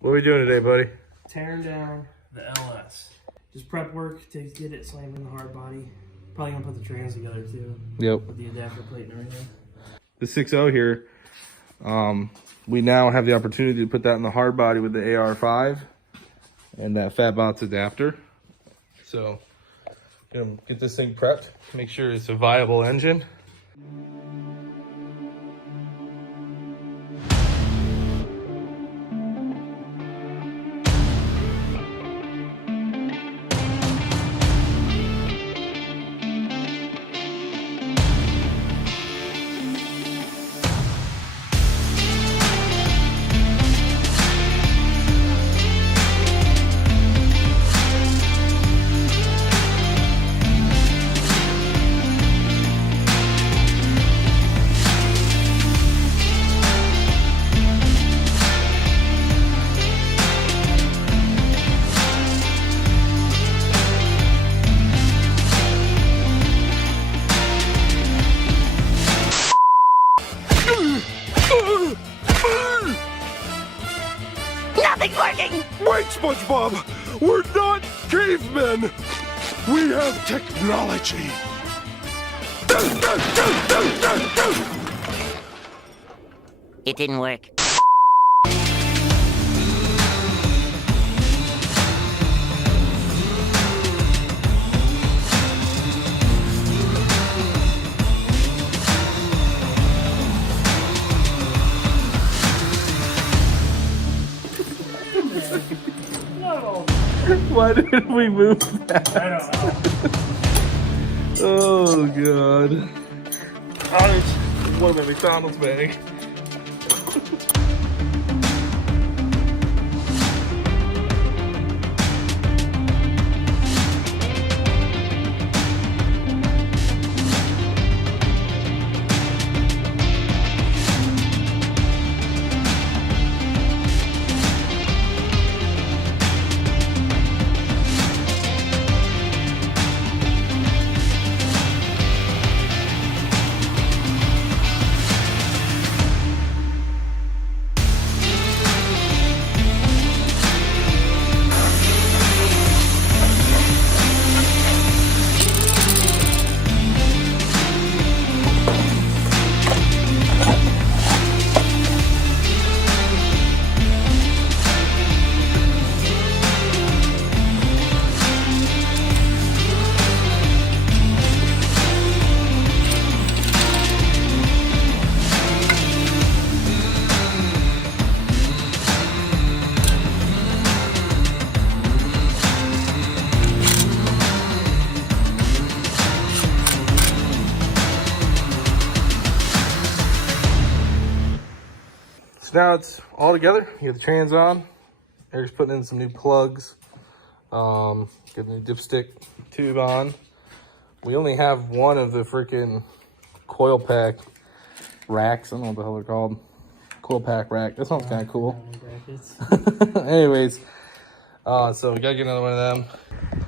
What are we doing today, buddy? Tearing down the LS. Just prep work to get it slammed in the hard body. Probably gonna put the trans together too. Yep. With the adapter plate and everything. The 6.0 here, we now have the opportunity to put that in the hard body with the AR5 and that Fat Bots adapter. So, get this thing prepped, make sure it's a viable engine. Nothing's working! Wait, SpongeBob! We're not cavemen! We have technology! It didn't work. Why did we move that? I don't know. Oh, God. Oh, it's one of my McDonald's bag. So now it's all together. You get the trans on. Eric's putting in some new plugs. Get the new dipstick tube on. We only have one of the freaking coil pack racks. I don't know what the hell they're called. Coil pack rack. That sounds kind of cool. Anyways, so we gotta get another one of them.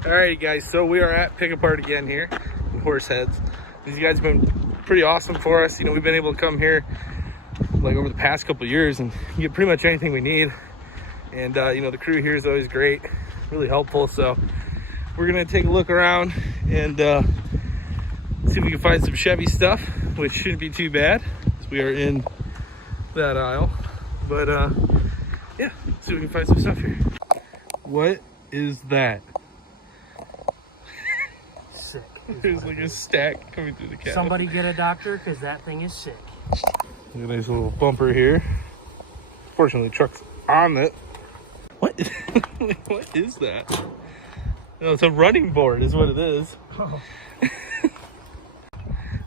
Alrighty, guys. So we are at Pick Apart again here in Horseheads. These guys have been pretty awesome for us. You know, we've been able to come here like over the past couple of years and get pretty much anything we need. And you know, the crew here is always great, really helpful. So we're gonna take a look around and see if we can find some Chevy stuff, which shouldn't be too bad because we are in that aisle. But yeah, see if we can find some stuff here. What is that? Sick. There's like a stack coming through the cab. Somebody get a doctor, because that thing is sick. Look at this little bumper here. Fortunately, the truck's on it. What? What is that? No, it's a running board is what it is. Oh.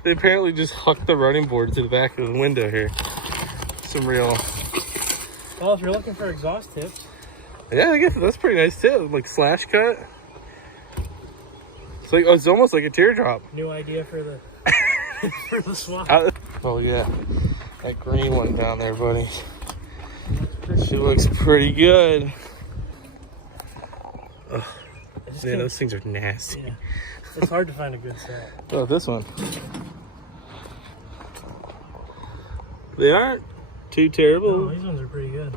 They apparently just hucked the running board to the back of the window here. Some real... Well, if you're looking for exhaust tips. Yeah, I guess that's pretty nice too. Like slash cut. It's like, oh, it's almost like a teardrop. New idea for the for the swap. Oh yeah, that green one down there, buddy. She looks pretty good. Ugh. Yeah, those things are nasty. Yeah. It's hard to find a good set. Oh, this one. They aren't too terrible. No, these ones are pretty good.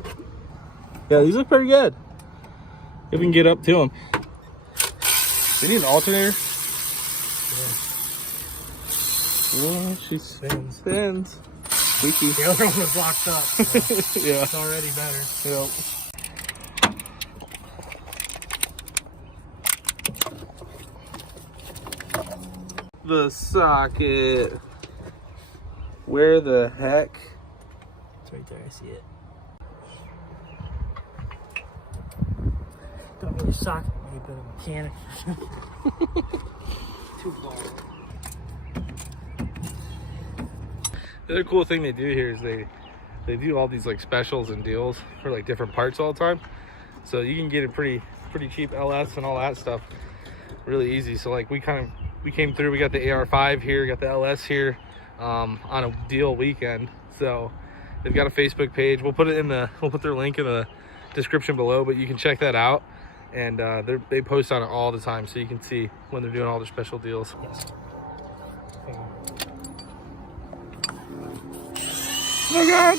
Yeah, these look pretty good. If we can get up to them. We need an alternator. Oh, she spins. Squeaky. The other one was locked up. So Yeah. it's already better. Yep. The socket. Where the heck? It's right there. I see it. Don't need a socket, maybe, but a mechanic. Too long. The other cool thing they do here is they do all these like specials and deals for like different parts all the time. So you can get a pretty cheap LS and all that stuff really easy. So like we came through, we got the AR5 here, got the LS here on a deal weekend. So they've got a Facebook page. We'll put their link in the description below, but you can check that out. And they post on it all the time, so you can see when they're doing all their special deals. Yes. Oh God!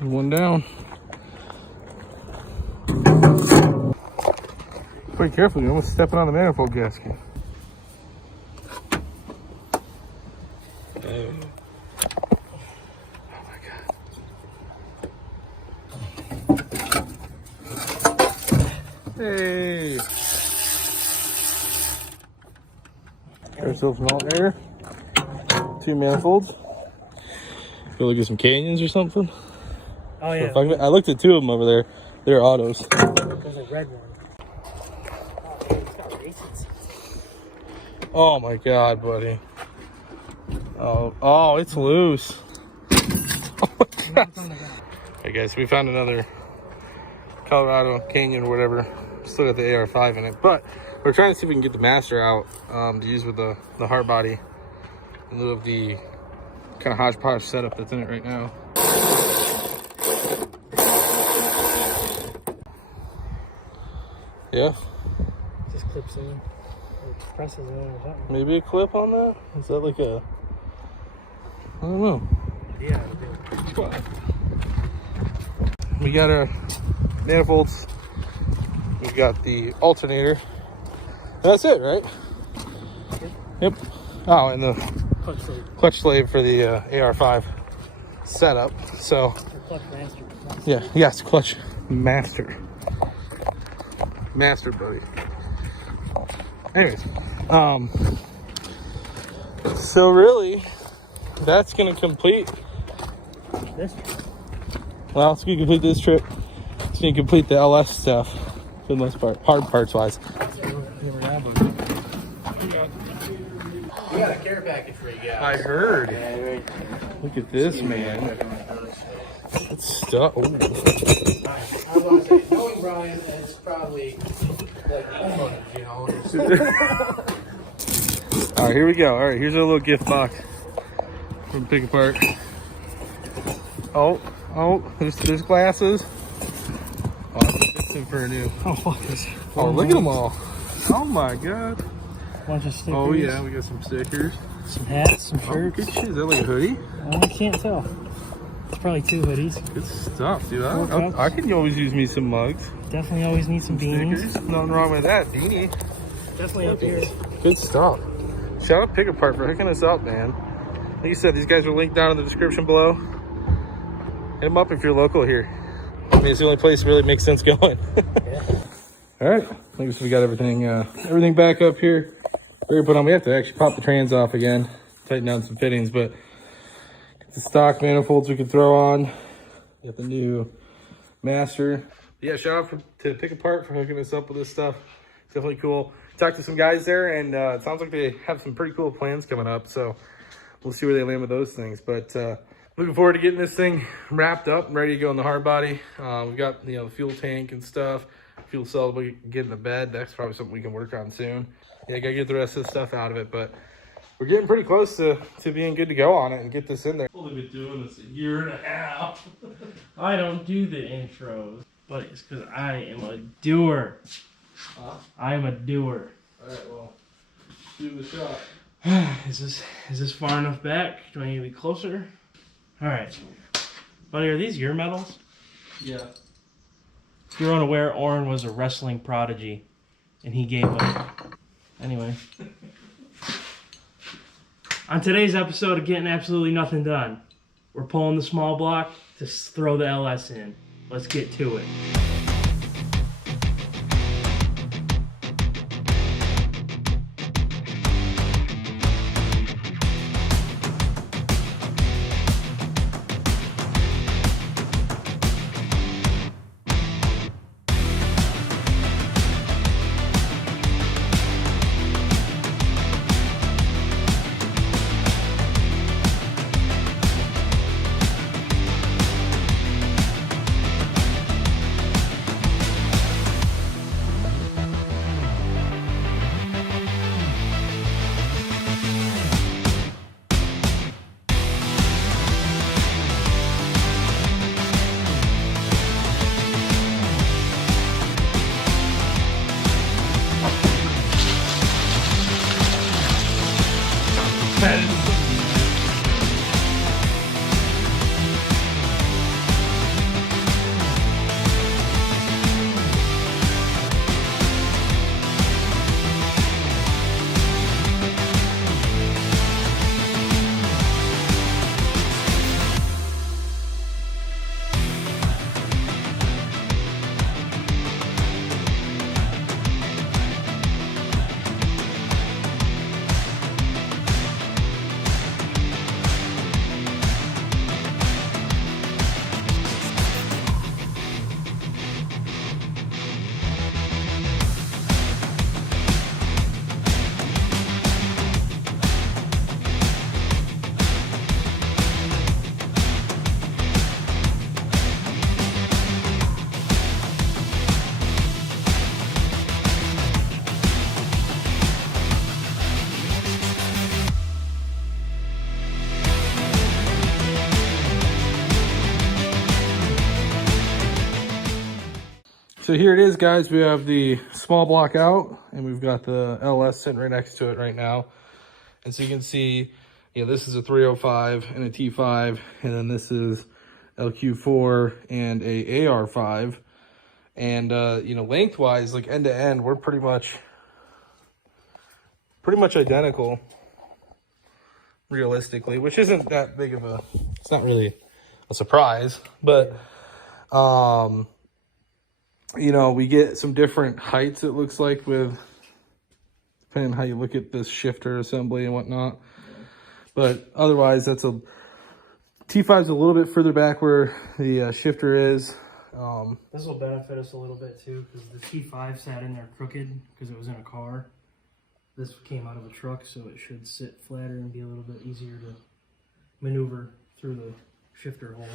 One down. Pretty careful, you're almost stepping on the manifold gasket. Oh my God. Hey! Got ourselves an alternator. 2 manifolds. Go look at some canyons or something. Oh yeah. I looked at 2 of them over there. They're autos. There's a red one. Oh, it's got races. Oh my God, buddy. Oh, it's loose. Oh my God. Hey guys, we found another Colorado Canyon or whatever. Still got the AR5 in it, but we're trying to see if we can get the master out to use with the Hardbody in lieu of the kind of hodgepodge setup that's in it right now. Yeah. Just clips in. Or presses in or something. Maybe a clip on that? Is that like a... I don't know. Yeah, We got our manifolds. We've got the alternator. That's it, right? Yep. Oh, and the clutch slave for the AR5 setup. So, clutch master. yeah, yes, clutch master. Master, buddy. Anyways, so really, that's gonna complete this. Well, it's gonna complete this trip. It's gonna complete the LS stuff for the most part, hard parts wise. We got a care package for you guys. I heard. Look at this, man. It's stuff. I was gonna say, knowing Brian, it's probably like, you know. All right, here we go. All right, here's a little gift box from Pick Apart. Oh, there's glasses. Oh, it's in for a new. Oh, look at them all. Oh my God. Bunch of stickers. Oh yeah, we got some stickers. Some hats, some Oh, shirts. good shit. Is that like a hoodie? I can't tell. It's probably 2 hoodies. Good stuff, dude. Cool I can always use me some mugs. Definitely always need some beanies. Stickers. Nothing wrong with that. Beanie. Definitely up here. Good stuff. Shout out Pick Apart for hooking us up, man. Like you said, these guys are linked down in the description below. Hit them up if you're local here. I mean, it's the only place that really makes sense going. Yeah. All right, I guess we got everything back up here. Ready to put on. We have to actually pop the trans off again, tighten down some fittings, but the stock manifolds we can throw on. Got the new master. Yeah, shout out to Pick Apart for hooking us up with this stuff. It's definitely cool. Talked to some guys there, and it sounds like they have some pretty cool plans coming up. So we'll see where they land with those things. But looking forward to getting this thing wrapped up and ready to go in the hard body. We've got the fuel tank and stuff. Fuel cell we can get in the bed. That's probably something we can work on soon. Yeah, gotta get the rest of the stuff out of it, but we're getting pretty close to being good to go on it and get this in there. We've been doing this a year and a half. I don't do the intros, but it's because I am a doer. Huh? I am a doer. All right, well, do the shot. Is this far enough back? Do I need to be closer? All right. Buddy, are these your medals? Yeah. If you're unaware, Oren was a wrestling prodigy, and he gave up. Anyway. On today's episode of Getting Absolutely Nothing Done, we're pulling the small block to throw the LS in. Let's get to it. So here it is, guys. We have the small block out, and we've got the LS sitting right next to it right now. And so you can see, this is a 305 and a T5, and then this is LQ4 and a AR5. And lengthwise, like end to end, we're pretty much identical, realistically, which isn't that big of a, it's not really a surprise, but we get some different heights, it looks like, with depending on how you look at this shifter assembly and whatnot. But otherwise, that's a T5's a little bit further back where the shifter is. This will benefit us a little bit too, because the T5 sat in there crooked because it was in a car. This came out of a truck, so it should sit flatter and be a little bit easier to maneuver through the shifter hole.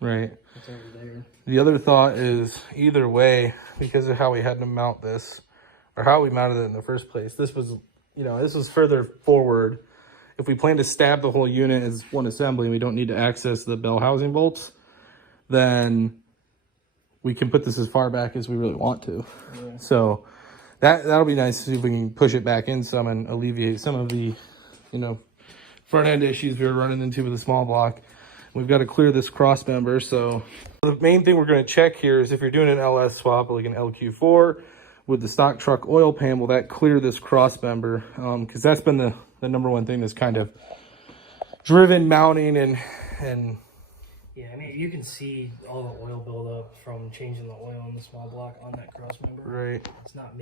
Right. That's over there. The other thought is, either way, because of how we had to mount this, or how we mounted it in the first place, this was, this was further forward. If we plan to stab the whole unit as one assembly and we don't need to access the bell housing bolts, then we can put this as far back as we really want to. Yeah. So that'll be nice to see if we can push it back in some and alleviate some of the, front end issues we were running into with the small block. We've got to clear this cross member. So the main thing we're going to check here is if you're doing an LS swap, like an LQ4 with the stock truck oil pan, will that clear this cross member? Because that's been the number one thing that's kind of driven mounting and yeah, I mean, you can see all the oil buildup from changing the oil in the small block on that cross member. Right. It's not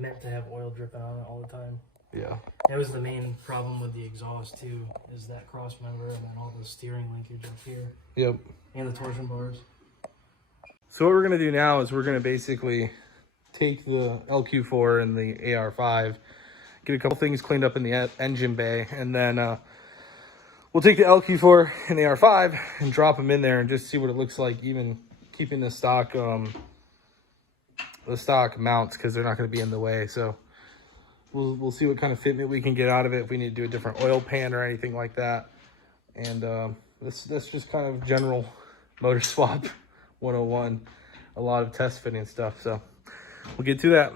meant to have oil dripping on it all the time. Yeah. That was the main problem with the exhaust too, is that cross member and then all the steering linkage up here. Yep. And the torsion bars. So what we're going to do now is we're going to basically take the LQ4 and the AR5, get a couple things cleaned up in the engine bay, and then we'll take the LQ4 and the AR5 and drop them in there and just see what it looks like, even keeping the stock mounts, because they're not going to be in the way. So we'll see what kind of fitment we can get out of it, if we need to do a different oil pan or anything like that. And that's just kind of general motor swap 101, a lot of test fitting stuff. So we'll get to that.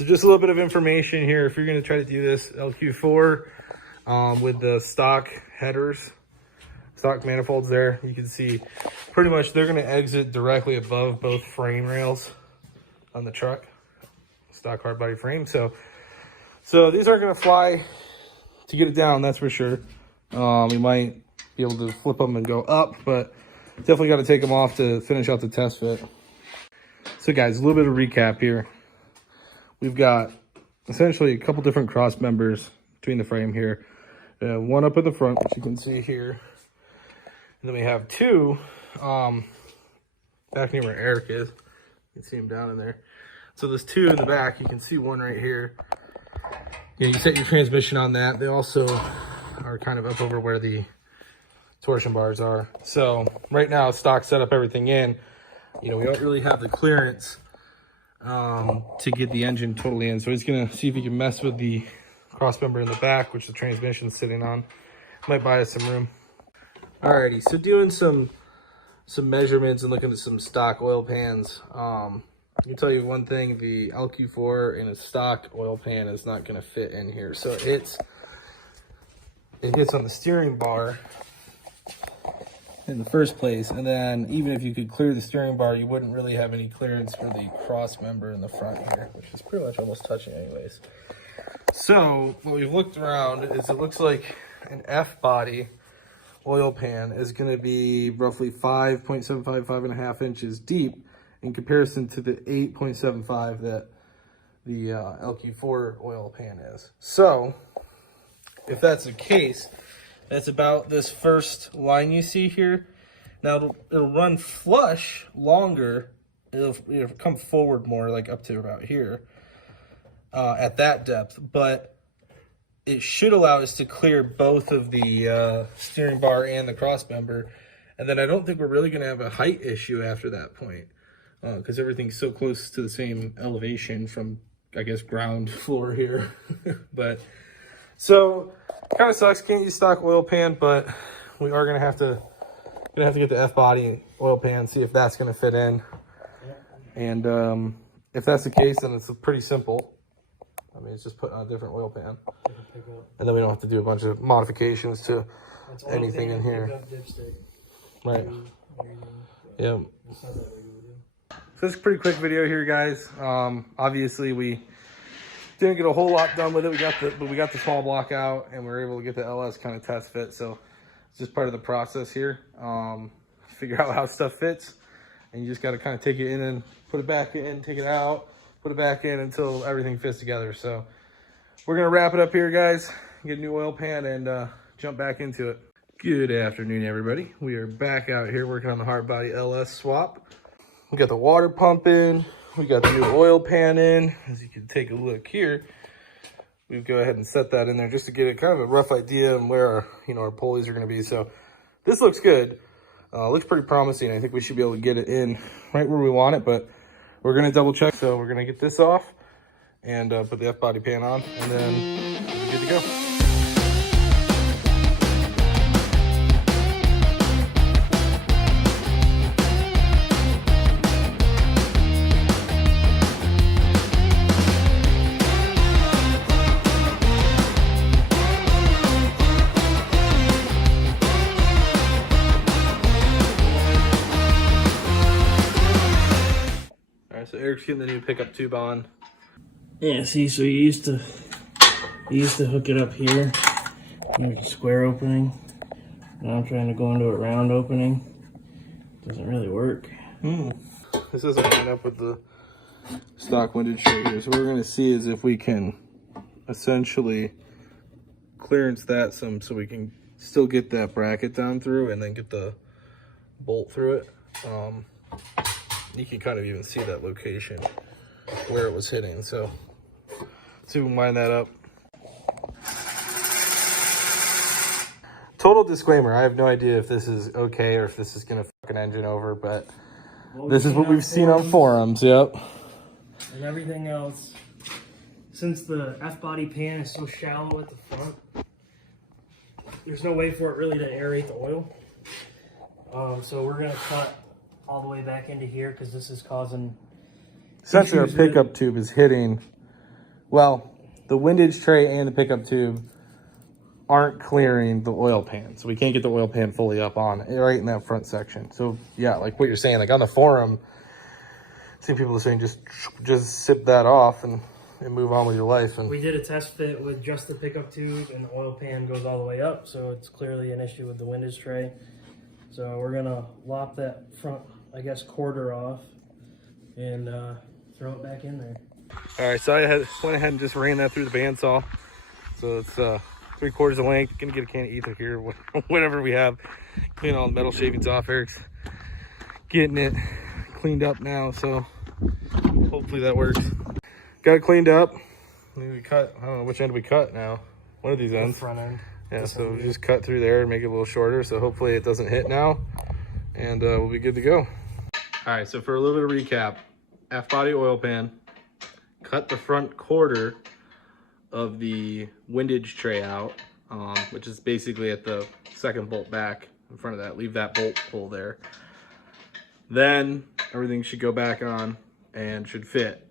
So just a little bit of information here. If you're going to try to do this LQ4 with the stock headers, stock manifolds there, you can see pretty much they're going to exit directly above both frame rails on the truck, stock hard body frame. So these aren't going to fly to get it down, that's for sure. We might be able to flip them and go up, but definitely got to take them off to finish out the test fit. So guys, a little bit of recap here. We've got essentially a couple different cross members between the frame here. One up at the front, which you can see here. And then we have two back near where Eric is. You can see him down in there. So there's two in the back. You can see one right here. You set your transmission on that. They also are kind of up over where the torsion bars are. So right now, stock set up everything in. We don't really have the clearance to get the engine totally in. So he's gonna see if he can mess with the cross member in the back, which the transmission's sitting on. Might buy us some room. Alrighty, so doing some measurements and looking at some stock oil pans. I can tell you one thing, the LQ4 in a stock oil pan is not gonna fit in here. So it hits on the steering bar in the first place, and then even if you could clear the steering bar, you wouldn't really have any clearance for the cross member in the front here, which is pretty much almost touching anyways. So what we've looked around is it looks like an F-body oil pan is going to be roughly 5.75, 5.5 inches deep in comparison to the 8.75 that the LQ4 oil pan is. So if that's the case, that's about this first line you see here. Now it'll run flush longer. It'll come forward more, like up to about here at that depth, but it should allow us to clear both of the steering bar and the cross member. And then I don't think we're really going to have a height issue after that point because everything's so close to the same elevation from, I guess, ground floor here. But so kind of sucks, can't use stock oil pan, but we are gonna have to get the F-body oil pan, see if that's gonna fit in. And if that's the case, then it's pretty simple. I mean, it's just putting on a different oil pan, and then we don't have to do a bunch of modifications to anything in here. Right. Yeah. So it's a pretty quick video here, guys. Obviously we didn't get a whole lot done with it. But we got the small block out, and we were able to get the LS kind of test fit. So it's just part of the process here. Figure out how stuff fits, and you just got to kind of take it in and put it back in, take it out, put it back in until everything fits together. So we're gonna wrap it up here, guys. Get a new oil pan and jump back into it. Good afternoon, everybody. We are back out here working on the Hardbody LS swap. We got the water pump in. We got the new oil pan in. As you can take a look here, we go ahead and set that in there just to get a kind of a rough idea on where our, our pulleys are going to be. So this looks good. Looks pretty promising. I think we should be able to get it in right where we want it, but we're going to double check. So we're going to get this off and put the F-body pan on, and then we're good to go. So Eric's getting the new pickup tube on. Yeah, see, so you used to hook it up here. There's a square opening. Now I'm trying to go into a round opening. Doesn't really work. This doesn't line up with the stock windage right here. So what we're going to see is if we can essentially clearance that some so we can still get that bracket down through and then get the bolt through it. You can kind of even see that location where it was hitting. So let's see if we can line that up. Total disclaimer, I have no idea if this is okay or if this is gonna fuck an engine over, but this is what we've seen on forums. Yep. And everything else, since the F-body pan is so shallow at the front, there's no way for it really to aerate the oil. So we're gonna cut all the way back into here because this is causing. Essentially, our pickup tube is hitting Well, the windage tray and the pickup tube aren't clearing the oil pan. So we can't get the oil pan fully up on right in that front section. So yeah, like what you're saying, like on the forum, seeing people are saying just sip that off and move on with your life. And we did a test fit with just the pickup tube, and the oil pan goes all the way up, so it's clearly an issue with the windage tray. So we're gonna lop that front, I guess, quarter off and throw it back in there. all right, so I went ahead and just ran that through the bandsaw. So it's 3/4 of length. Gonna get a can of ether here, whatever we have. Clean all the metal shavings off. Eric's getting it cleaned up now, so hopefully that works. Got it cleaned up. We cut, I don't know which end we cut now. One of these ends. The front end. Yeah, so we just cut through there and make it a little shorter. So hopefully it doesn't hit now, and we'll be good to go. All right, so for a little bit of recap, F-body oil pan, cut the front quarter of the windage tray out, which is basically at the second bolt back in front of that. Leave that bolt hole there. Then everything should go back on and should fit.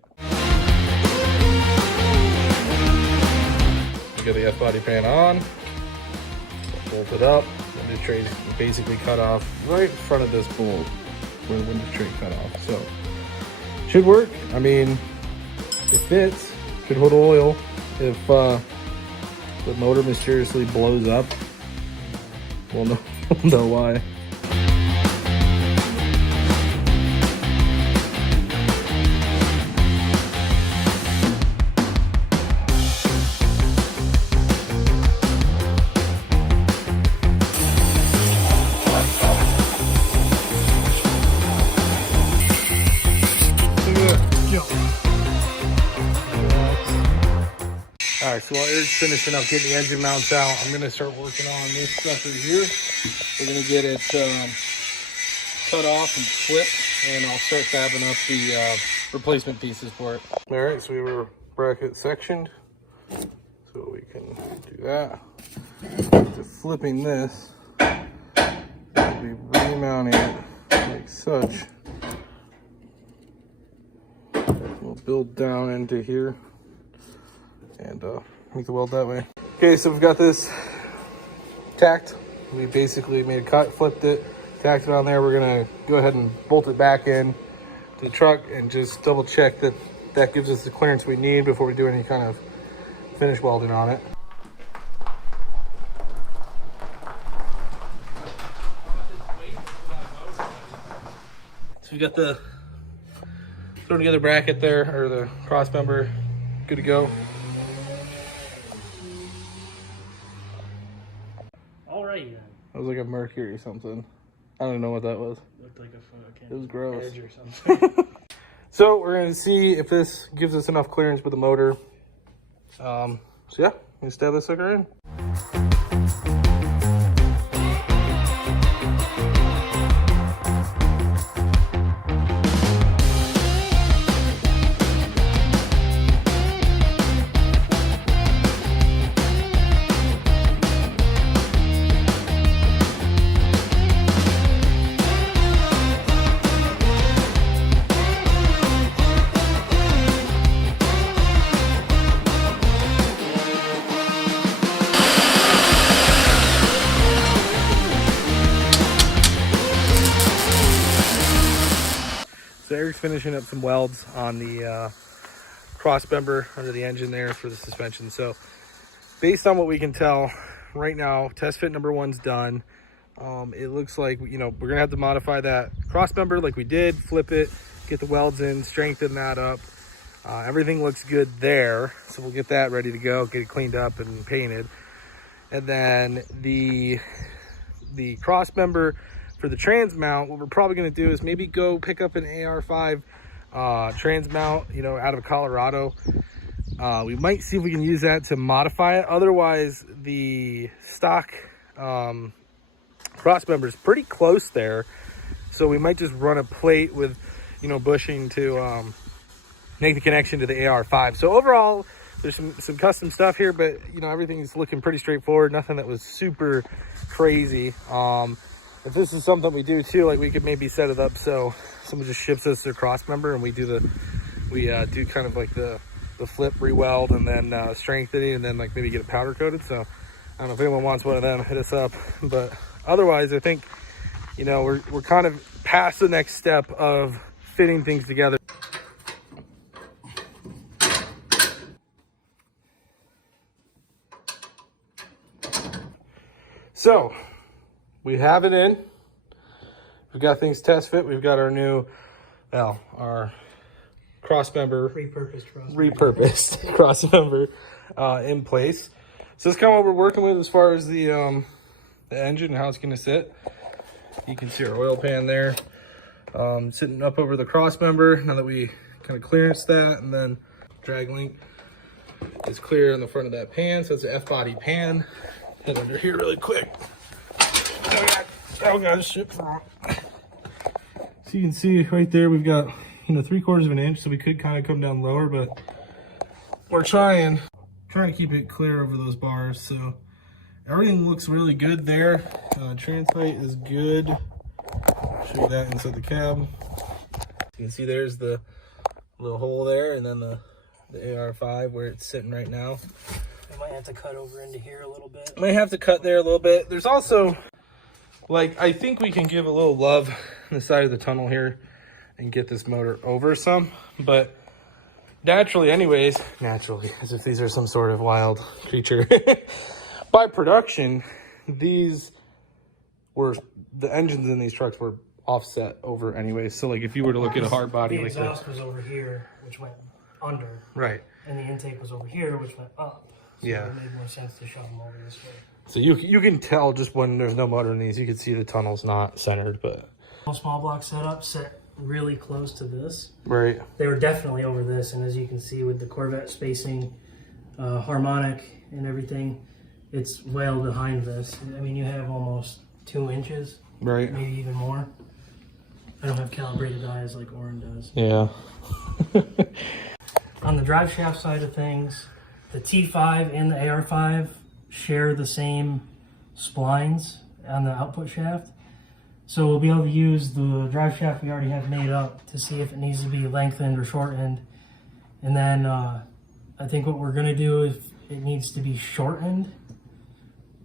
We got the F-body pan on, bolt it up. Windage tray is basically cut off right in front of this bolt where the windage tray cut off. So should work. I mean, it fits. Should hold oil. If the motor mysteriously blows up, we'll know why. All right, so while Eric's finishing up getting the engine mounts out, I'm gonna start working on this stuff right here. We're gonna get it cut off and flipped, and I'll start fabbing up the replacement pieces for it. All right, so we were bracket sectioned, so we can do that. After flipping this, we'll be remounting it like such. We'll build down into here and make the weld that way. Okay, so we've got this tacked. We basically made a cut, flipped it, tacked it on there. We're gonna go ahead and bolt it back in to the truck and just double check that that gives us the clearance we need before we do any kind of finish welding on it. So we got the thrown together bracket there, or the cross member, good to go. Alrighty then. That was like a Mercury or something. I don't know what that was. Looked like a fucking It was gross. edge or something. So we're gonna see if this gives us enough clearance with the motor. So yeah, we stab this sucker in. So Eric's finishing up some welds on the cross member under the engine there for the suspension. So based on what we can tell right now, test fit number 1's done. It looks like, you know, we're gonna have to modify that cross member like we did, flip it, get the welds in, strengthen that up. Everything looks good there, so we'll get that ready to go, get it cleaned up and painted. And then the cross member for the trans mount, what we're probably going to do is maybe go pick up an AR5 trans mount, you know, out of Colorado. We might see if we can use that to modify it. Otherwise, the stock cross member is pretty close there, so we might just run a plate with, you know, bushing to make the connection to the AR5. So overall, there's some custom stuff here, but you know, everything's looking pretty straightforward. Nothing that was super crazy. If this is something we do too, like we could maybe set it up so someone just ships us their cross member and we do kind of like the the flip re-weld and then strengthening, and then like maybe get it powder coated. So I don't know if anyone wants one of them, hit us up. But otherwise, I think, you know, we're kind of past the next step of fitting things together. So we have it in. We've got things test fit. We've got our new, well, our cross member, repurposed cross member in place. So that's kind of what we're working with as far as the engine and how it's going to sit. You can see our oil pan there, sitting up over the cross member. Now that we kind of clearance that, and then drag link is clear in the front of that pan. So it's an F-body pan. Head under here really quick. Oh god, shit. So you can see right there, we've got, you know, 3/4 of an inch, so we could kind of come down lower, but we're trying to keep it clear over those bars. So everything looks really good there. Trans height is good. Show you that inside the cab. You can see there's the little hole there, and then the AR5 where it's sitting right now. I might have to cut over into here a little bit. Might have to cut there a little bit. There's also, like, I think we can give a little love on the side of the tunnel here and get this motor over some, but naturally anyways, as if these are some sort of wild creature, by production, these were, the engines in these trucks were offset over anyways. So like if you were to look at a hard body the like that. The exhaust was over here, which went under. Right. And the intake was over here, which went up. So yeah. It made more sense to shove them over this way. So you can tell just when there's no motor in these, you can see the tunnel's not centered, but. Small block setup set really close to this. Right. They were definitely over this, and as you can see with the Corvette spacing, harmonic and everything, it's well behind this. I mean, you have almost 2 inches. Right. Maybe even more. I don't have calibrated eyes like Oren does. Yeah. On the drive shaft side of things, the T5 and the AR5 share the same splines on the output shaft. So we'll be able to use the drive shaft we already have made up to see if it needs to be lengthened or shortened. And then I think what we're gonna do, if it needs to be shortened,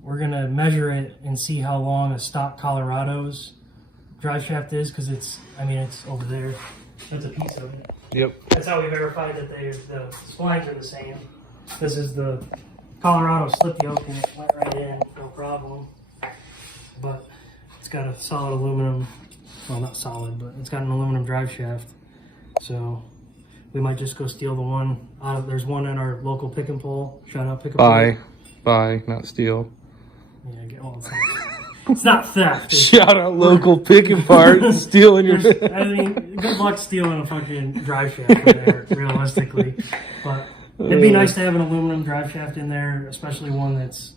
we're gonna measure it and see how long a stock Colorado's drive shaft is, because it's over there. That's a piece of it. Yep. That's how we verified that the splines are the same. This is the Colorado slip yoke, and it went right in, no problem. But it's got a solid aluminum, well, not solid, but it's got an aluminum drive shaft. So we might just go steal the one out of, there's one in our local pick and pull. Shout out pick and pull. Buy, not steal. Yeah, it's not theft. Shout out local pick and part, stealing your. I mean, good luck stealing a fucking drive shaft in there, realistically. But it'd be nice to have an aluminum drive shaft in there, especially one that's,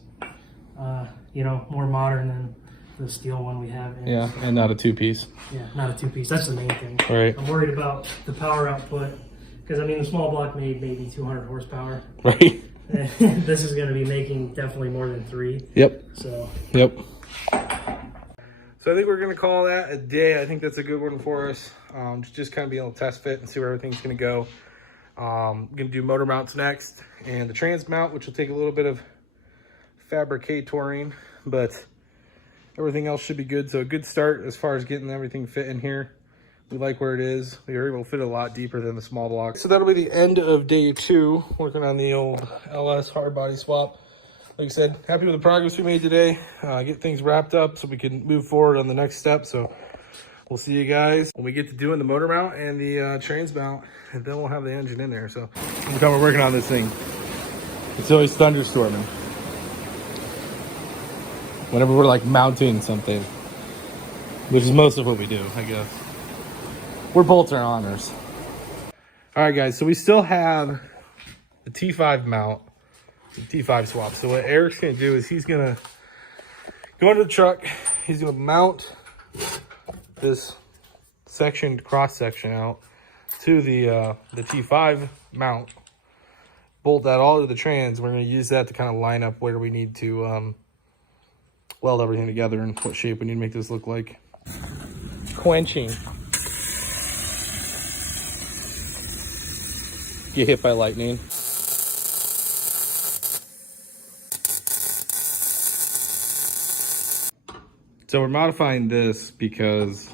you know, more modern than the steel one we have. Yeah, and not a 2-piece. Yeah, not a 2-piece. That's the main thing. Right. I'm worried about the power output, because I mean, the small block made maybe 200 horsepower. Right. This is going to be making definitely more than 3. Yep. So. Yep. So I think we're going to call that a day. I think that's a good one for us. Just kind of be able to test fit and see where everything's going to go. I'm going to do motor mounts next, and the trans mount, which will take a little bit of fabricatoring, but everything else should be good. So a good start as far as getting everything fit in here. We like where it is. We are able to fit a lot deeper than the small block. So that'll be the end of day 2, working on the old LS Hardbody swap. Like I said, happy with the progress we made today. Get things wrapped up so we can move forward on the next step. So we'll see you guys when we get to doing the motor mount and the trans mount, and then we'll have the engine in there. So every time we're working on this thing, it's always thunderstorming. Whenever we're like mounting something, which is most of what we do, I guess. We're bolts are honors. All right, guys, so we still have the T5 mount, the T5 swap. So what Eric's gonna do is he's gonna go into the truck, he's gonna mount this sectioned cross section out to the T5 mount, bolt that all to the trans. We're gonna use that to kind of line up where we need to weld everything together and what shape we need to make this look like. Quenching. get hit by lightning. So we're modifying this because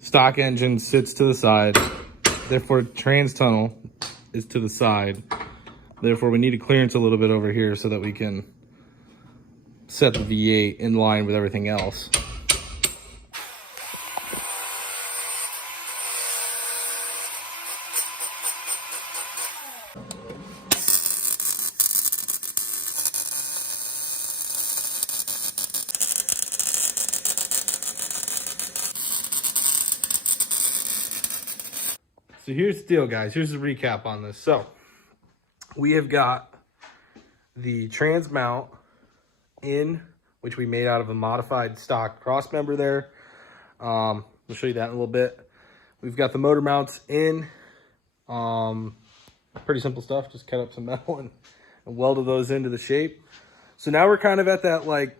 stock engine sits to the side, therefore trans tunnel is to the side. Therefore we need to clearance a little bit over here so that we can set the V8 in line with everything else. So here's the deal, guys. Here's the recap on this. So we have got the trans mount in, which we made out of a modified stock cross member there. We'll show you that in a little bit. We've got the motor mounts in. Pretty simple stuff. Just cut up some metal and welded those into the shape. So now we're kind of at that, like,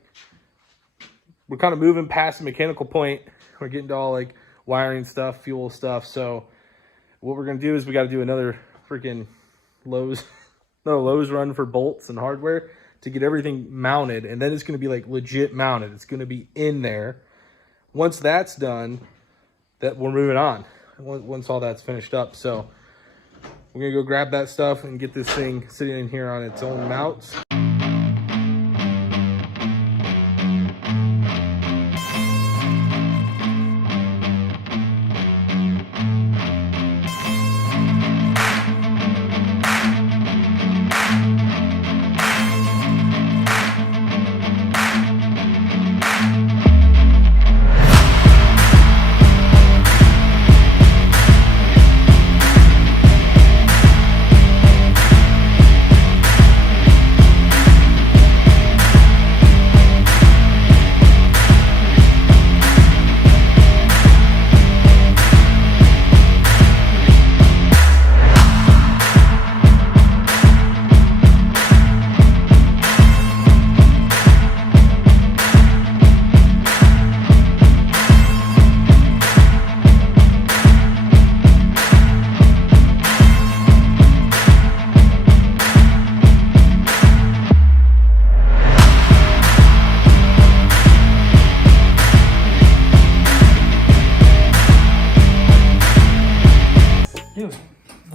we're kind of moving past the mechanical point. We're getting to all like wiring stuff, fuel stuff. So what we're going to do is we got to do another freaking Lowe's run for bolts and hardware to get everything mounted. And then it's going to be like legit mounted. It's going to be in there. Once that's done, that we're moving on. Once all that's finished up. So we're going to go grab that stuff and get this thing sitting in here on its own mounts.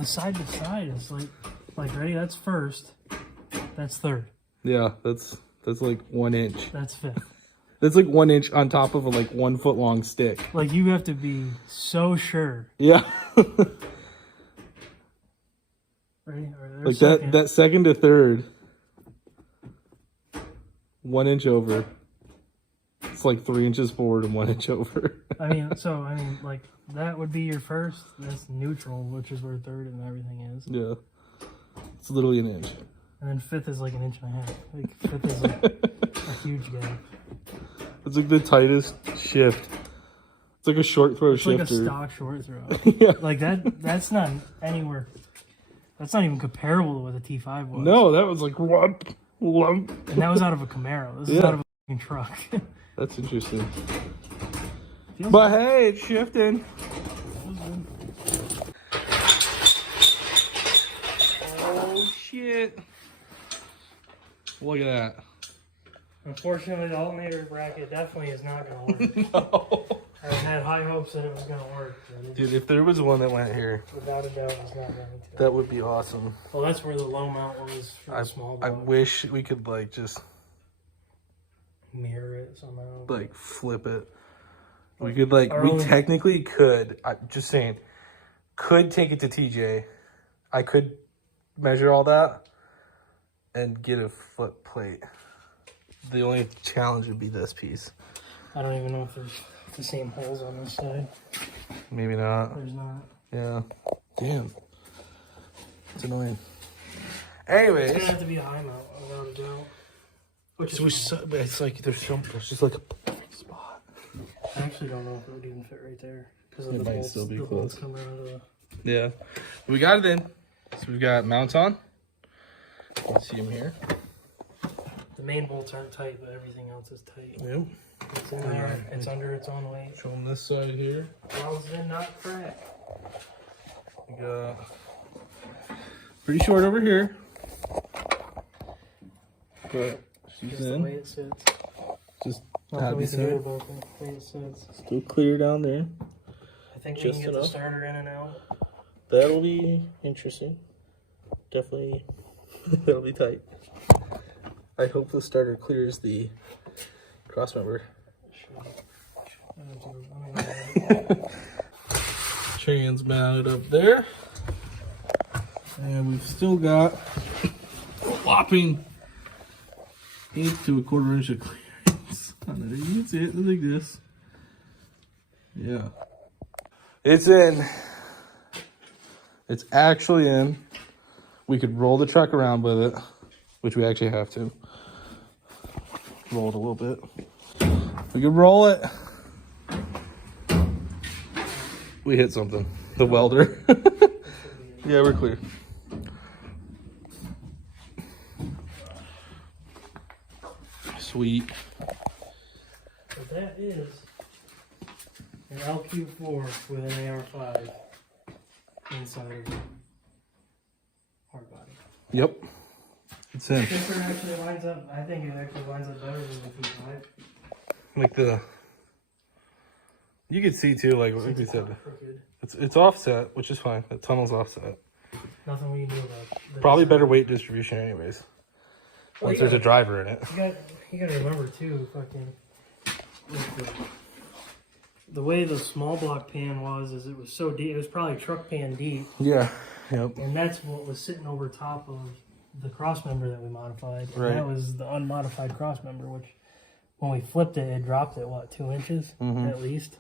Side to side is like ready. That's first. That's third. Yeah, that's like 1 inch. That's fifth. That's like 1 inch on top of a like 1 foot long stick. Like you have to be so sure. Yeah. Ready? Like that second to third, 1 inch over. It's like 3 inches forward and 1 inch over. I mean, like that would be your first. That's neutral, which is where third and everything is. Yeah. It's literally an inch. And then fifth is like 1.5 inches. Like fifth is like a huge gap. It's like the tightest shift. It's like a short throw shifter. It's like a stock short throw. Yeah. Like that's not anywhere. That's not even comparable to what the T5 was. No, that was like lump. And that was out of a Camaro. This is out of a fucking truck. That's interesting. But hey, it's shifting. Oh shit. Look at that. Unfortunately, the alternator bracket definitely is not going to work. No. I had high hopes that it was going to work. Dude, if there was one that went here, Without a doubt, it's not going to. that would be awesome. Well, that's where the low mount was for the small I block. wish we could like just Mirror it somehow. like flip it. We could like, we technically could, I'm just saying, could take it to TJ. I could measure all that and get a foot plate. The only challenge would be this piece. I don't even know if there's the same holes on this side. Maybe not. There's not. Yeah. Damn. It's annoying. Anyways. It's going to have to be a high mount, without a doubt. Which is it's like, there's just like a perfect spot. I actually don't know if it would even fit right there. Because of It the might bolts, still be the close. bolts coming out of the... Yeah. We got it in. So we've got mounts on. You can see them here. The main bolts aren't tight, but everything else is tight. Yep. It's in there. It's under its own weight. Show them this side here. Valves did not crack. We got pretty short over here. But she's Just the way it sits. Just Nothing we happy can do side. about the way it sits. Still clear down there. I think we Just can get enough. the starter in and out. That'll be interesting. Definitely, that'll be tight. I hope the starter clears the crossmember. Trans mounted up there. And we've still got a whopping 1/8 to 1/4 inch of clearance on it. You can see it like this. Yeah. It's in. It's actually in. We could roll the truck around with it, which we actually have to. Roll it a little bit. We could roll it. We hit something. The welder. Yeah, we're clear. Sweet. But that is an LQ4 with an AR5 inside of it. Hardbody. Yep. It's in. This one actually lines up, I think it actually lines up better than the P5. Like you can see too, like we said, Crooked. it's offset, which is fine. The tunnel's offset. Nothing we can do about it. Probably better weight distribution anyways. Once there's a driver in it. You gotta remember too, the way the small block pan was, is it was so deep. It was probably truck pan deep, Yeah. Yep. and that's what was sitting over top of the cross member that we modified. And Right. that was the unmodified cross member, which when we flipped it, it dropped it 2 inches at least.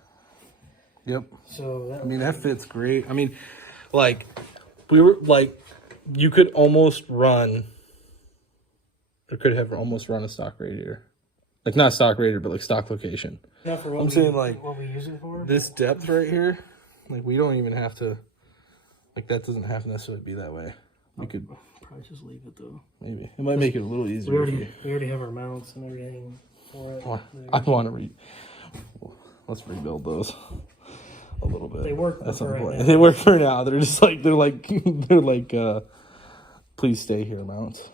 Yep. So that I mean, that fits great. I mean, like, you could almost run, or could have almost run a stock radiator. Like, not stock radiator, but like stock location. yeah, for what I'm we, saying, like, what we use it for. this depth right here, like, we don't even have to, like, that doesn't have to necessarily be that way. We could Probably just leave it though. maybe. It might make it a little easier. We already have our mounts and everything for it. I want to let's rebuild those a little bit. They work at some for right point. now. They work for now. They're just like they're like please stay here mounts.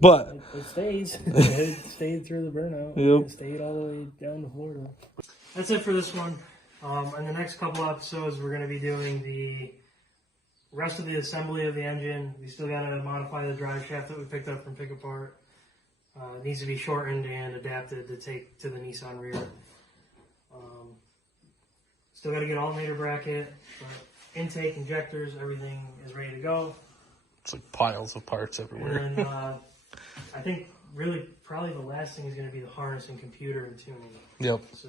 But It stays. It stayed through the burnout. Yep. It stayed all the way down to Florida. That's it for this one. In the next couple episodes, we're going to be doing the rest of the assembly of the engine. We still got to modify the drive shaft that we picked up from Pick Apart. It needs to be shortened and adapted to take to the Nissan rear. Still got to get alternator bracket, but intake, injectors, everything is ready to go. it's like piles of parts everywhere. And then I think really probably the last thing is going to be the harness and computer and tuning. Yep. So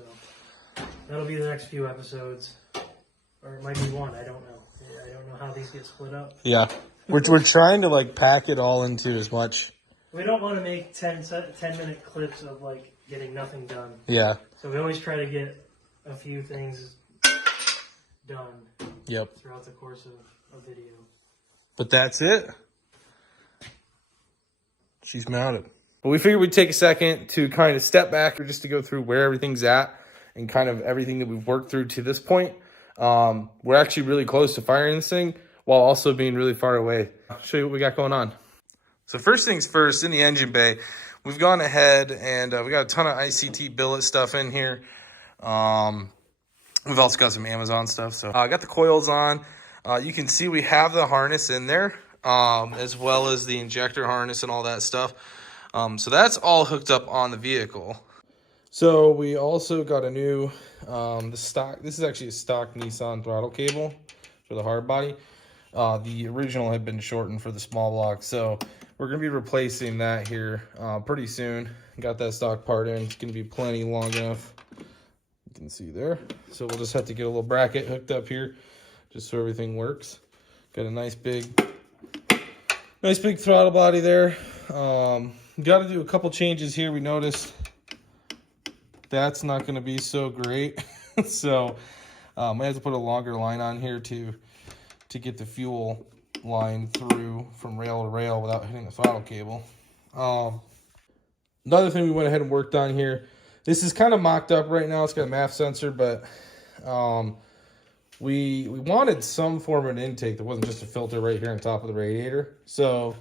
that'll be the next few episodes, or it might be one. I don't know. I don't know how these get split up. Yeah. We're trying to like pack it all into as much. We don't want to make 10-minute clips of like getting nothing done. Yeah. So we always try to get a few things done Yep. throughout the course of a video. But that's it. She's mounted. Well, we figured we'd take a second to kind of step back or just to go through where everything's at and kind of everything that we've worked through to this point. We're actually really close to firing this thing while also being really far away. I'll show you what we got going on. So first things first, in the engine bay, we've gone ahead and we got a ton of ICT billet stuff in here. We've also got some Amazon stuff. So I got the coils on. You can see we have the harness in there, as well as the injector harness and all that stuff. So that's all hooked up on the vehicle. So we also got a new, this is actually a stock Nissan throttle cable for the hard body. The original had been shortened for the small block. So we're going to be replacing that here pretty soon. Got that stock part in. It's going to be plenty long enough. You can see there. So we'll just have to get a little bracket hooked up here just so everything works. Got a nice big throttle body there. Got to do a couple changes here. We noticed that's not going to be so great. So we have to put a longer line on here to get the fuel line through from rail to rail without hitting the throttle cable. Another thing we went ahead and worked on here. This is kind of mocked up right now. It's got a MAF sensor, but we wanted some form of an intake that wasn't just a filter right here on top of the radiator. So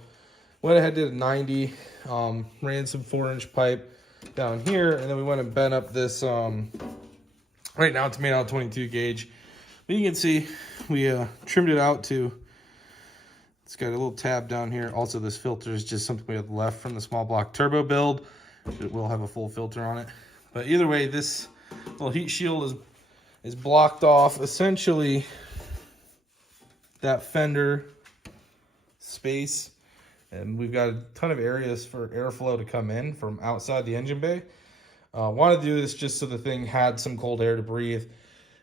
went ahead, did a 90, ran some 4-inch pipe down here, and then we went and bent up this, right now it's made out of 22 gauge. But you can see we trimmed it out to, it's got a little tab down here. Also, this filter is just something we had left from the small block turbo build. It will have a full filter on it. But either way, this little heat shield is blocked off essentially that fender space, and we've got a ton of areas for airflow to come in from outside the engine bay. Wanted to do this just so the thing had some cold air to breathe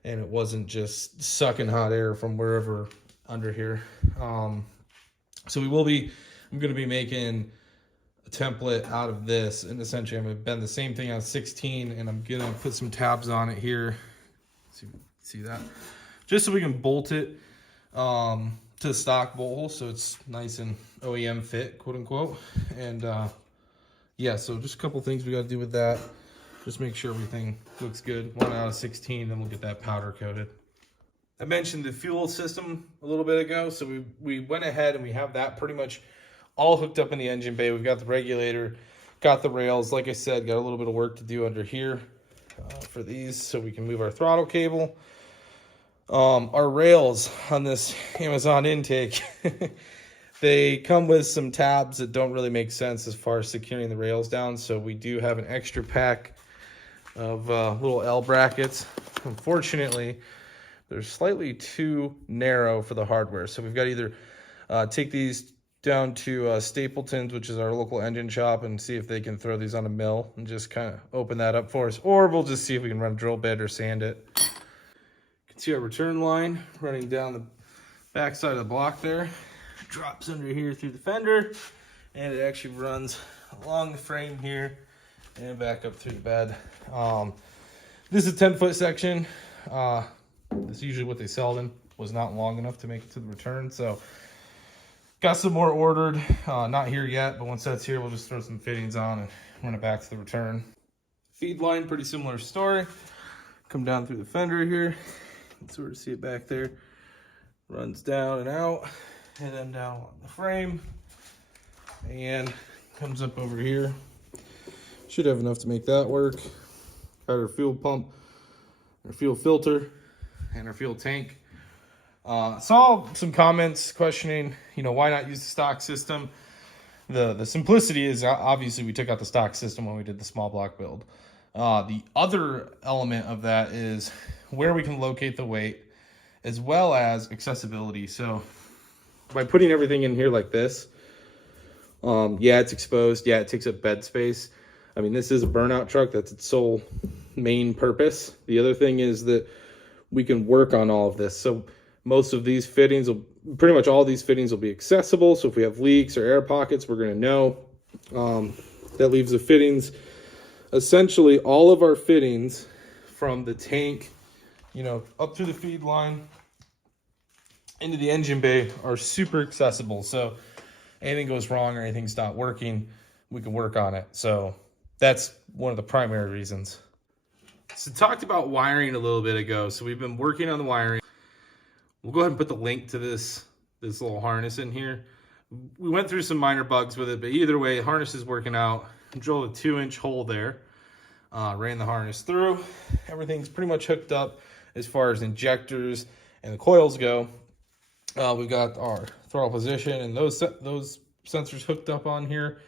and it wasn't just sucking hot air from wherever under here. So I'm going to be making a template out of this, and essentially I'm going to bend the same thing on 16, and I'm going to put some tabs on it here. See that? Just so we can bolt it to the stock bolt hole, so it's nice and OEM fit, quote unquote. And yeah, so just a couple things we got to do with that. Just make sure everything looks good. 1 out of 16, then we'll get that powder coated. I mentioned the fuel system a little bit ago, so we went ahead and we have that pretty much all hooked up in the engine bay. We've got the regulator, got the rails. Like I said, got a little bit of work to do under here for these so we can move our throttle cable. Our rails on this Amazon intake, they come with some tabs that don't really make sense as far as securing the rails down, so we do have an extra pack of little L brackets. Unfortunately, they're slightly too narrow for the hardware, so we've got to either take these down to Stapleton's, which is our local engine shop, and see if they can throw these on a mill and just kind of open that up for us, or we'll just see if we can run a drill bit or sand it. You can see our return line running down the back side of the block there. Drops under here through the fender, and it actually runs along the frame here and back up through the bed. This is a 10-foot section. That's usually what they sell them. Was not long enough to make it to the return, so got some more ordered. Not here yet, but once that's here, we'll just throw some fittings on and run it back to the return. Feed line, pretty similar story. Come down through the fender here. You can sort of see it back there. Runs down and out, and then down on the frame, and comes up over here. Should have enough to make that work. Got our fuel pump, our fuel filter, and our fuel tank. Saw some comments questioning, why not use the stock system? The simplicity is obviously we took out the stock system when we did the small block build. The other element of that is where we can locate the weight, as well as accessibility. So by putting everything in here like this, yeah, it's exposed. Yeah, it takes up bed space. I mean, this is a burnout truck. That's its sole main purpose. The other thing is that we can work on all of this. So most of these fittings pretty much all these fittings will be accessible. So if we have leaks or air pockets, we're going to know. That leaves the fittings, essentially all of our fittings from the tank, up through the feed line into the engine bay are super accessible. So anything goes wrong or anything's not working, we can work on it. So that's one of the primary reasons. So talked about wiring a little bit ago. So we've been working on the wiring. We'll go ahead and put the link to this little harness in here. We went through some minor bugs with it, but either way, the harness is working out. Drilled a 2-inch hole there. Ran the harness through. Everything's pretty much hooked up as far as injectors and the coils go. We've got our throttle position and those sensors hooked up on here.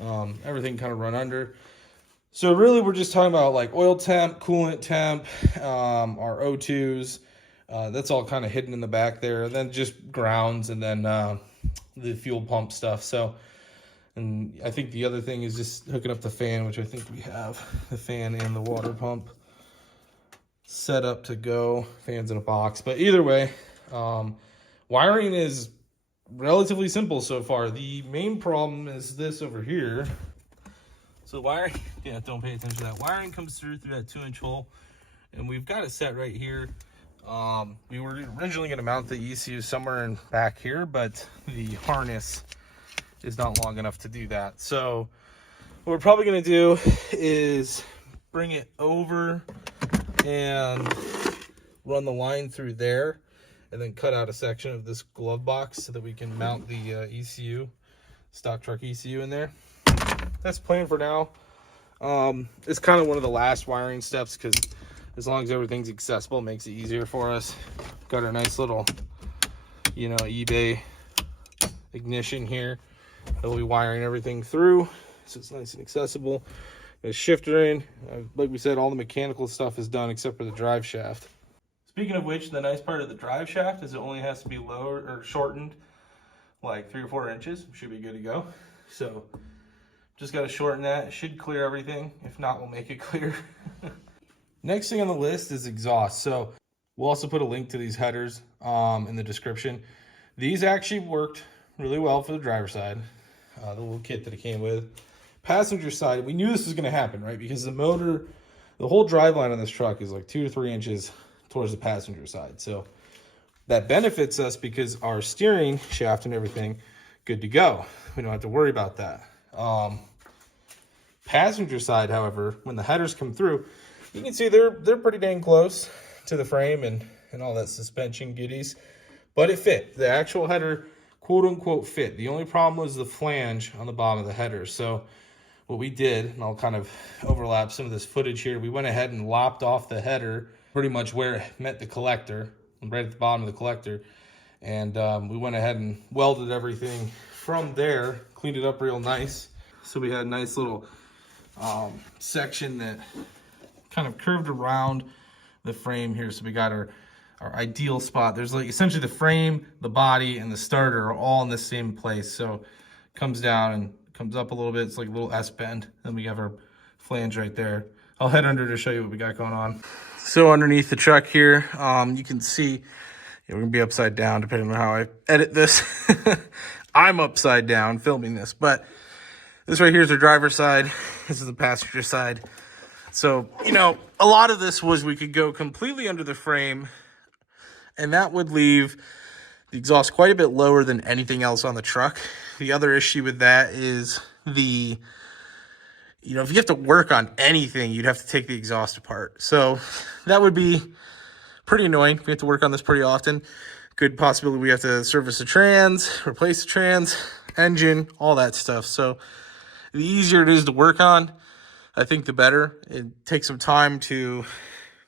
Everything kind of run under. So really we're just talking about like oil temp, coolant temp, our O2s. That's all kind of hidden in the back there. And then just grounds and then the fuel pump stuff. So, and I think the other thing is just hooking up the fan, which I think we have the fan and the water pump set up to go. Fans in a box. But either way, wiring is relatively simple so far. The main problem is this over here. So wiring, yeah, don't pay attention to that. Wiring comes through that 2-inch hole, and we've got it set right here. We were originally going to mount the ECU somewhere in back here, but the harness is not long enough to do that. So what we're probably going to do is bring it over and run the line through there and then cut out a section of this glove box so that we can mount the ECU, stock truck ECU in there. That's the plan for now. It's kind of one of the last wiring steps because as long as everything's accessible, it makes it easier for us. Got our nice little, you know, eBay ignition here that we'll be wiring everything through so it's nice and accessible. Got a shifter in. Like we said, all the mechanical stuff is done except for the drive shaft. Speaking of which, the nice part of the drive shaft is it only has to be lowered or shortened like 3 or 4 inches. Should be good to go. So just got to shorten that. It should clear everything. If not, we'll make it clear. Next thing on the list is exhaust. So we'll also put a link to these headers in the description. These actually worked really well for the driver's side, the little kit that it came with. Passenger side, we knew this was going to happen, right? Because the motor, the whole drive line on this truck is like 2 to 3 inches towards the passenger side. So that benefits us because our steering shaft and everything, good to go. We don't have to worry about that. Passenger side, however, when the headers come through, you can see they're pretty dang close to the frame and all that suspension goodies. But it fit. The actual header, quote unquote, fit. The only problem was the flange on the bottom of the header. So what we did, and I'll kind of overlap some of this footage here, we went ahead and lopped off the header pretty much where it met the collector, right at the bottom of the collector. And we went ahead and welded everything from there, cleaned it up real nice. So we had a nice little section that kind of curved around the frame here. So we got our ideal spot. There's like essentially the frame, the body, and the starter are all in the same place. So it comes down and comes up a little bit. It's like a little S bend. Then we have our flange right there. I'll head under to show you what we got going on. So underneath the truck here, you can see we're gonna be upside down depending on how I edit this. I'm upside down filming this, but this right here is the driver's side. This is the passenger side. So, you know, a lot of this was we could go completely under the frame and that would leave the exhaust quite a bit lower than anything else on the truck. The other issue with that is if you have to work on anything, you'd have to take the exhaust apart. So that would be pretty annoying. We have to work on this pretty often. Good possibility we have to service the trans, replace the trans, engine, all that stuff. So the easier it is to work on, I think the better. It takes some time to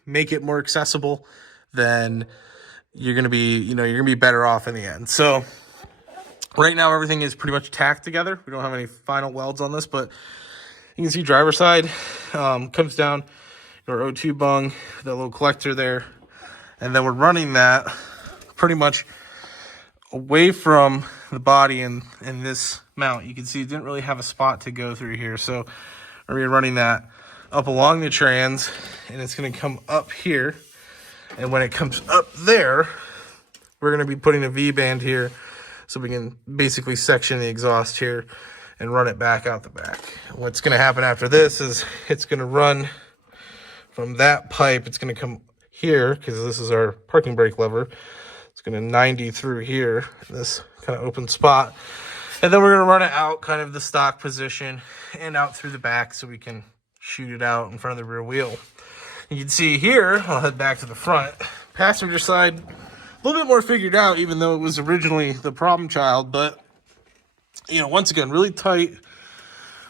make it more accessible, then you're going to be better off in the end. So right now everything is pretty much tacked together. We don't have any final welds on this, but you can see driver's side comes down our O2 bung, that little collector there. And then we're running that pretty much away from the body and this mount. You can see it didn't really have a spot to go through here. So we're going to be running that up along the trans, and it's going to come up here. And when it comes up there, we're going to be putting a V-band here so we can basically section the exhaust here and run it back out the back. What's going to happen after this is it's going to run from that pipe. It's going to come here because this is our parking brake lever. It's going to 90 through here, this kind of open spot. And then we're going to run it out kind of the stock position and out through the back so we can shoot it out in front of the rear wheel. You can see here, I'll head back to the front. Passenger side, a little bit more figured out, even though it was originally the problem child. But, once again, really tight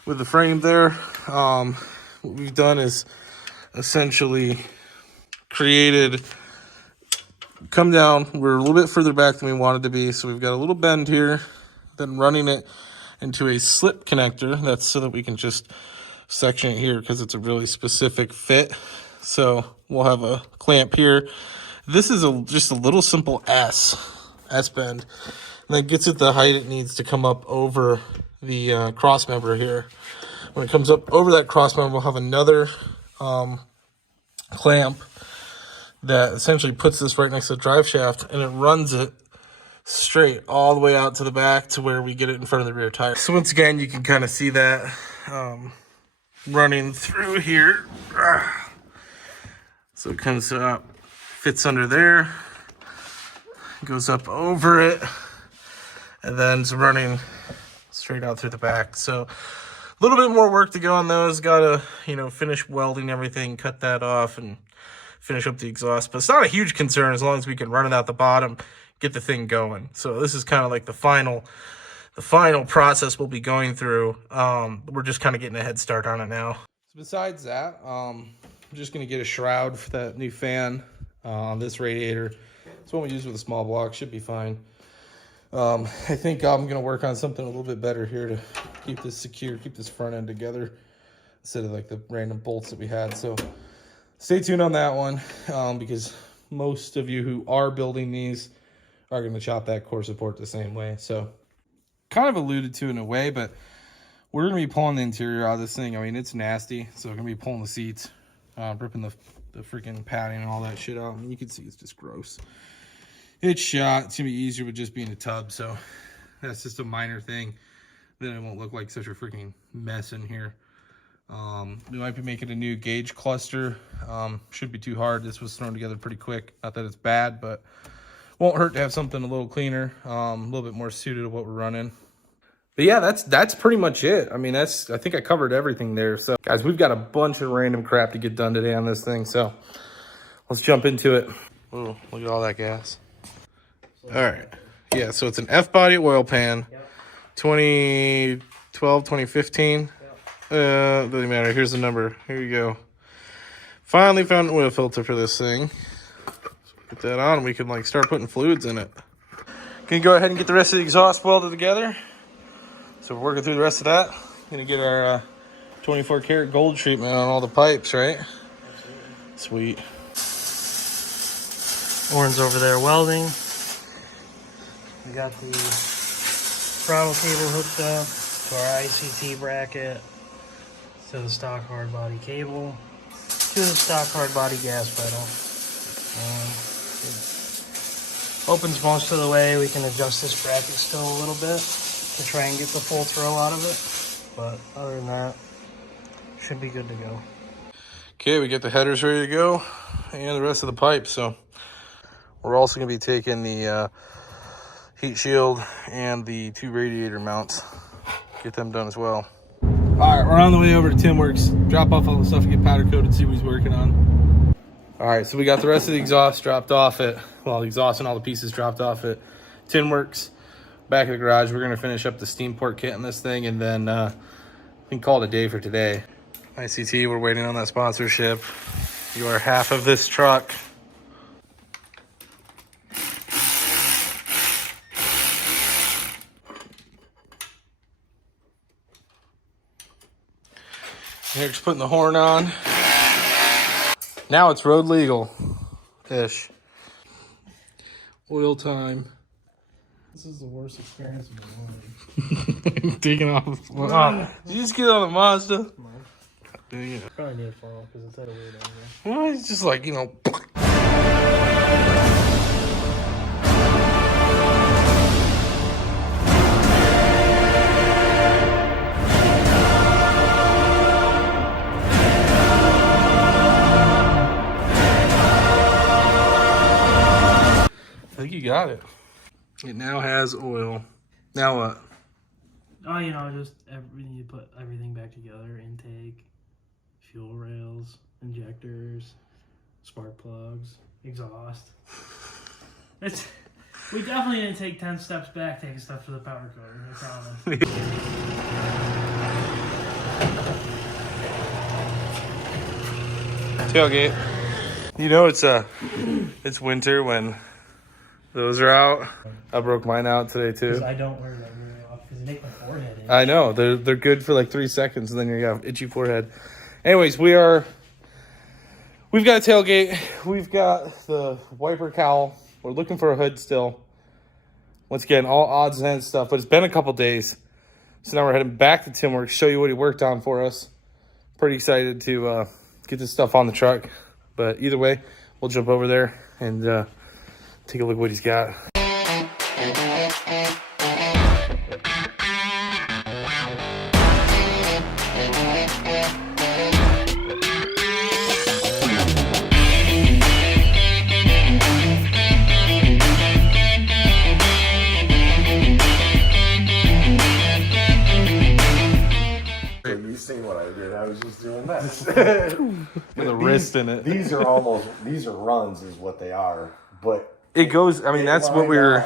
with the frame there. What we've done is essentially come down. We're a little bit further back than we wanted to be. So we've got a little bend here, then running it into a slip connector. That's so that we can just section it here because it's a really specific fit. So we'll have a clamp here. This is just a little simple S bend. And that gets it the height it needs to come up over the cross member here. When it comes up over that cross member, we'll have another clamp that essentially puts this right next to the drive shaft, and it runs it straight all the way out to the back to where we get it in front of the rear tire. So once again, you can kind of see that running through here. So it comes up, fits under there, goes up over it, and then it's running straight out through the back. So a little bit more work to go on those. Gotta, finish welding everything, cut that off, and finish up the exhaust. But it's not a huge concern as long as we can run it out the bottom, get the thing going. So this is kind of like the final process we'll be going through. We're just kind of getting a head start on it now. So besides that, I'm just going to get a shroud for that new fan on this radiator. It's one we use with a small block, should be fine. I think I'm going to work on something a little bit better here to keep this secure, keep this front end together instead of like the random bolts that we had. So stay tuned on that one because most of you who are building these are going to chop that core support the same way. So kind of alluded to in a way, but we're going to be pulling the interior out of this thing. I mean, it's nasty, so we're going to be pulling the seats, ripping the freaking padding and all that shit out. I mean, you can see it's just gross. It's shot. It's going to be easier with just being a tub, so that's just a minor thing. Then it won't look like such a freaking mess in here. We might be making a new gauge cluster. Shouldn't be too hard. This was thrown together pretty quick. Not that it's bad, but won't hurt to have something a little cleaner, a little bit more suited to what we're running. But yeah, that's pretty much it. I mean, I think I covered everything there. So guys, we've got a bunch of random crap to get done today on this thing. So let's jump into it. Oh, look at all that gas. All right. Yeah, so it's an F-body oil pan, 2012, 2015. Doesn't matter. Here's the number. Here you go. Finally found an oil filter for this thing. So put that on and we can like start putting fluids in it. Can you go ahead and get the rest of the exhaust welded together? So we're working through the rest of that. Gonna get our 24 karat gold treatment on all the pipes, right? Absolutely. Sweet. Oren's over there welding. We got the throttle cable hooked up to our ICT bracket, to the stock hard body cable, to the stock hard body gas pedal. It opens most of the way. We can adjust this bracket still a little bit to try and get the full throw out of it, but other than that, should be good to go. Okay, we get the headers ready to go and the rest of the pipes. So we're also going to be taking the heat shield and the 2 radiator mounts, get them done as well. All right, we're on the way over to Timworks, drop off all the stuff, get powder coated, see what he's working on. All right, so we got the rest of the exhaust dropped off at, well, the exhaust and all the pieces dropped off at Timworks. Back in the garage, we're gonna finish up the steam port kit in this thing, and then we can call it a day for today. ICT, we're waiting on that sponsorship. You are half of this truck. Here, just putting the horn on. Now it's road legal-ish. Oil time. This is the worst experience of my life. Taking off. Wow. Did you just get on the Mazda? No. Dang it. Probably need to fall off because it's at a weird angle. Well, it's just like, you know. I think you got it. It now has oil. Now what? Oh, you know, just everything. You put everything back together: intake, fuel rails, injectors, spark plugs, exhaust. We definitely didn't take 10 steps back, taking stuff to the powder coater. I promise. Tailgate. You know it's winter when those are out. I broke mine out today too. I don't wear that very often because they make my forehead itch. I know they're good for like 3 seconds, and then you have itchy forehead. Anyways, we've got a tailgate. We've got the wiper cowl. We're looking for a hood still. Once again, all odds and ends stuff, but it's been a couple days, so now we're heading back to Timworks, show you what he worked on for us. Pretty excited to get this stuff on the truck, but either way, we'll jump over there and take a look at what he's got. So you seen what I did? I was just doing this. With a wrist in it. These are runs is what they are. But it goes, I mean, that's what we were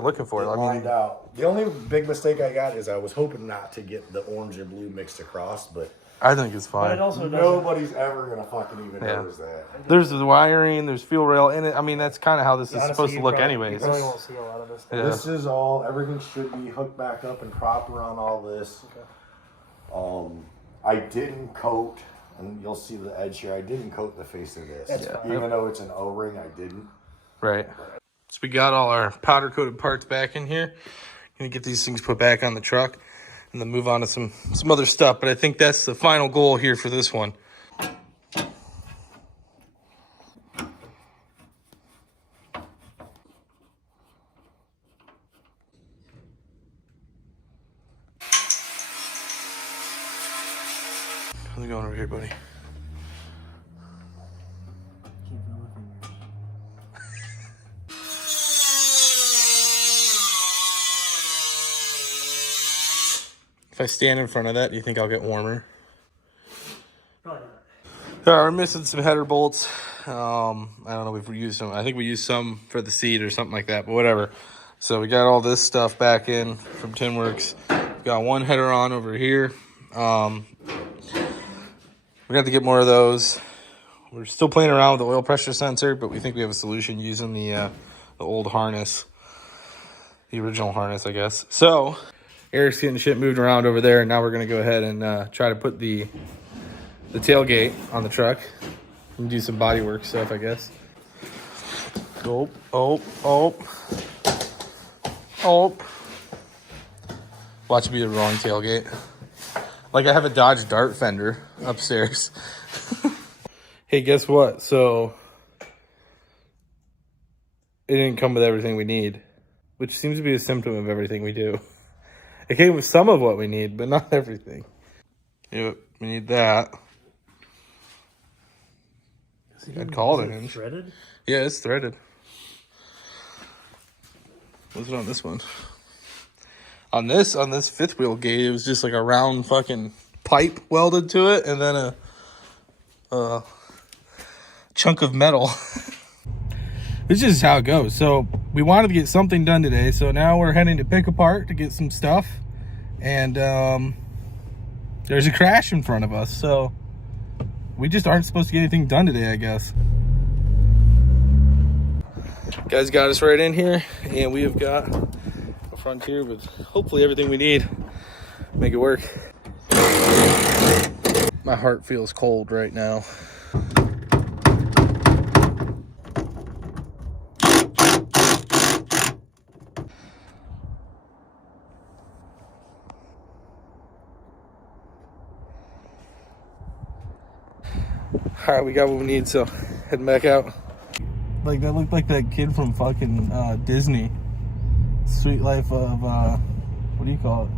looking for. I mean, the only big mistake I got is I was hoping not to get the orange and blue mixed across, but I think it's fine. But it also nobody's ever going to fucking even notice that. There's the wiring, there's fuel rail in it. I mean, that's kind of how this is supposed to look anyways. You probably won't see a lot of this. Yeah. This is all, everything should be hooked back up and proper on all this. Okay. I didn't coat, and you'll see the edge here, I didn't coat the face of this. Even though it's an O-ring, I didn't. Right. So we got all our powder coated parts back in here. Gonna get these things put back on the truck and then move on to some other stuff. But I think that's the final goal here for this one. How's it going over here, buddy? If I stand in front of that, do you think I'll get warmer? Probably not. We're missing some header bolts. I don't know if we used some. I think we used some for the seat or something like that, but whatever. So we got all this stuff back in from Tinworks. We've got one header on over here. We have to get more of those. We're still playing around with the oil pressure sensor, but we think we have a solution using the old harness, the original harness, I guess. So Eric's getting shit moved around over there, and now we're gonna go ahead and try to put the tailgate on the truck and do some body work stuff, I guess. Oh. Watch it be the wrong tailgate. Like I have a Dodge Dart fender upstairs. Hey, guess what? So it didn't come with everything we need, which seems to be a symptom of everything we do. It came with some of what we need, but not everything. Yep, we need that. I'd call it a hinge. Threaded? Yeah, it's threaded. What's it on this one? On this fifth wheel gate, it was just like a round fucking pipe welded to it, and then a chunk of metal. This is how it goes. So we wanted to get something done today, so now we're heading to Pick Apart to get some stuff, and there's a crash in front of us, so we just aren't supposed to get anything done today, I guess. Guys got us right in here, and we have got a Frontier with hopefully everything we need. Make it work. My heart feels cold right now. All right, we got what we need, so heading back out. Like that looked like that kid from fucking Disney. Sweet Life of what do you call it?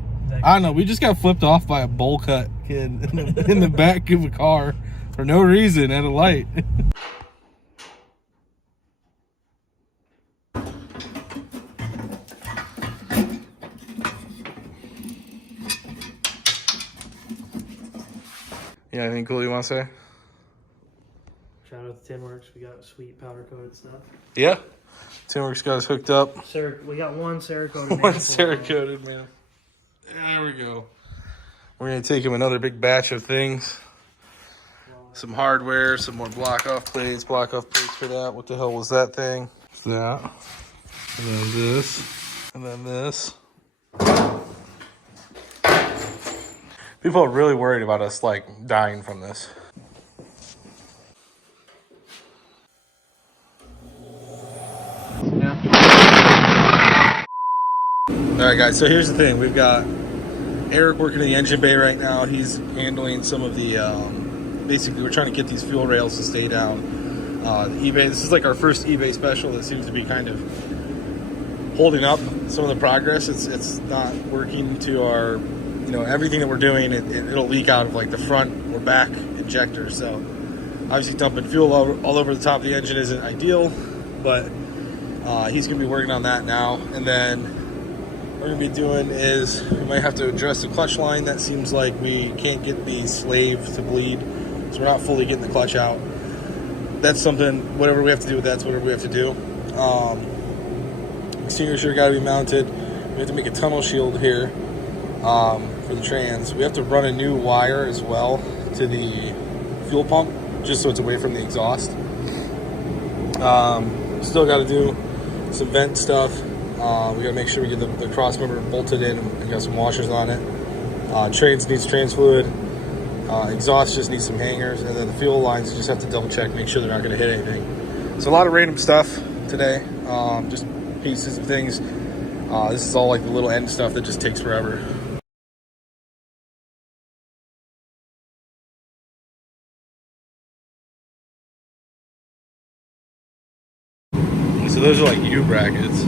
I don't know. We just got flipped off by a bowl cut kid in the back of a car for no reason at a light. Yeah, anything cool you want to say? Shout out to Tinworks. We got sweet powder coated stuff. Yeah. Tinworks got us hooked up. We got one Cerakoted. One Cerakoted, man. There we go. We're going to take him another big batch of things. Some hardware, some more block-off plates for that. What the hell was that thing? It's that. And then this. And then this. People are really worried about us, like, dying from this. Alright guys, so here's the thing. We've got Eric working in the engine bay right now. He's handling some of the, basically we're trying to get these fuel rails to stay down. eBay, this is like our first eBay special that seems to be kind of holding up some of the progress. It's not working to our, you know, everything that we're doing, it'll leak out of like the front or back injector. So obviously dumping fuel all over the top of the engine isn't ideal, but he's going to be working on that now. And then we're gonna be doing is we might have to address the clutch line. That seems like we can't get the slave to bleed, so we're not fully getting the clutch out. That's something, whatever we have to do with that's whatever we have to do. Extinguisher got to be mounted. We have to make a tunnel shield here for the trans. We have to run a new wire as well to the fuel pump, just so it's away from the exhaust. Still got to do some vent stuff. We got to make sure we get the cross member bolted in and got some washers on it. Trans needs trans fluid. Exhaust just needs some hangers, and then the fuel lines, you just have to double check, make sure they're not going to hit anything. So a lot of random stuff today, just pieces of things. This is all like the little end stuff that just takes forever. So those are like U brackets.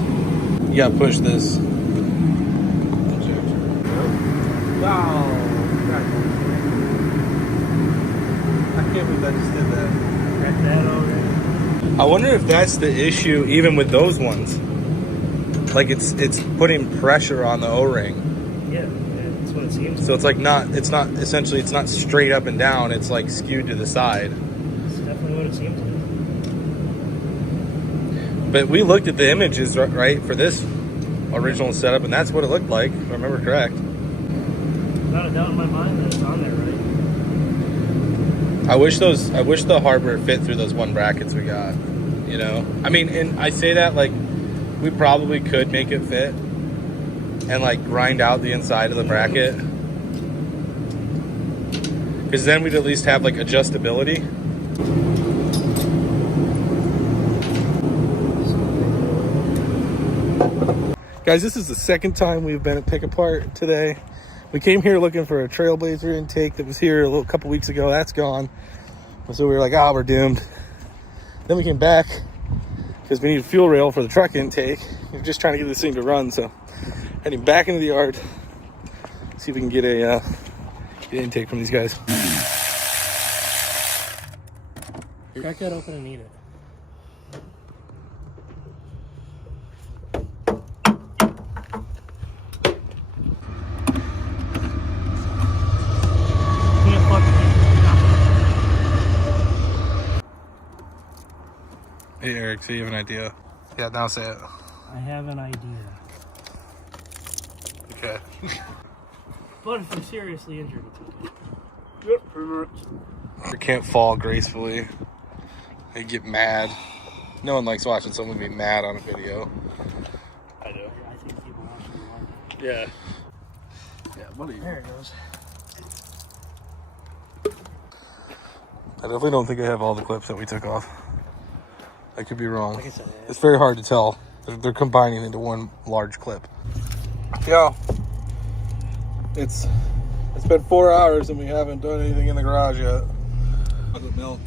You gotta push this. Wow. I can't believe I just did that. Got that already. I wonder if that's the issue even with those ones. Like it's putting pressure on the O-ring. Yeah, that's what it seems. So it's like it's not straight up and down, it's like skewed to the side. It's definitely what it seems like. But we looked at the images, right, for this original setup, and that's what it looked like, if I remember correct. Not a doubt in my mind that it's on there, right? I wish the hardware fit through those one brackets we got, you know? I mean, and I say that like we probably could make it fit and like grind out the inside of the bracket. Because then we'd at least have like adjustability. Guys, this is the second time we've been at Pick Apart today. We came here looking for a Trailblazer intake that was here a couple weeks ago. That's gone. So we were like, we're doomed. Then we came back because we need a fuel rail for the truck intake. We're just trying to get this thing to run. So heading back into the yard, see if we can get an intake from these guys. Crack that open and eat it. Hey Eric, so you have an idea? Yeah, now say it. I have an idea. Okay. But if you're seriously injured, it's okay. Yep, pretty much. You can't fall gracefully. They get mad. No one likes watching someone be mad on a video. I do. I think people actually like it. Yeah. Yeah, buddy. There it goes. I definitely don't think I have all the clips that we took off. I could be wrong. Like I said, yeah. It's very hard to tell. They're combining into one large clip. Yeah. It's been 4 hours and we haven't done anything in the garage yet. Milk.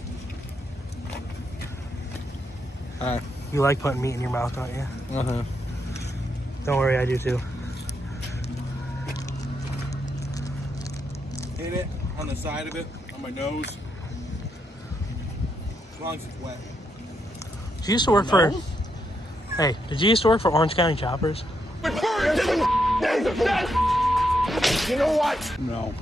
Hi. You like putting meat in your mouth, don't you? Uh-huh. Don't worry, I do too. Hit it on the side of it, on my nose. As long as it's wet. Did you used to work for... Hey, did you used to work for Orange County Choppers? You know what? No.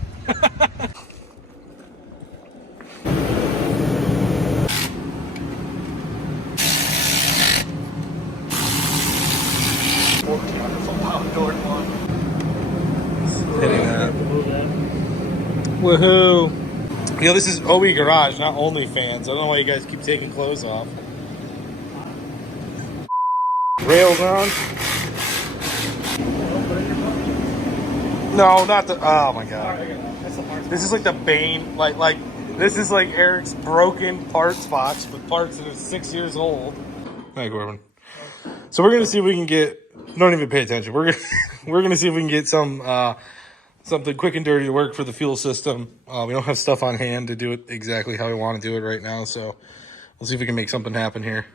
Hitting that. Woohoo! You know, this is OE Garage, not OnlyFans. I don't know why you guys keep taking clothes off. Rails on. No, not the. Oh my god. This is like the bane. Like this is like Eric's broken part spots with parts that are 6 years old. Hi, Corbin. So we're gonna see if we can get. Don't even pay attention. We're gonna see if we can get some something quick and dirty to work for the fuel system. We don't have stuff on hand to do it exactly how we want to do it right now. So we'll see if we can make something happen here.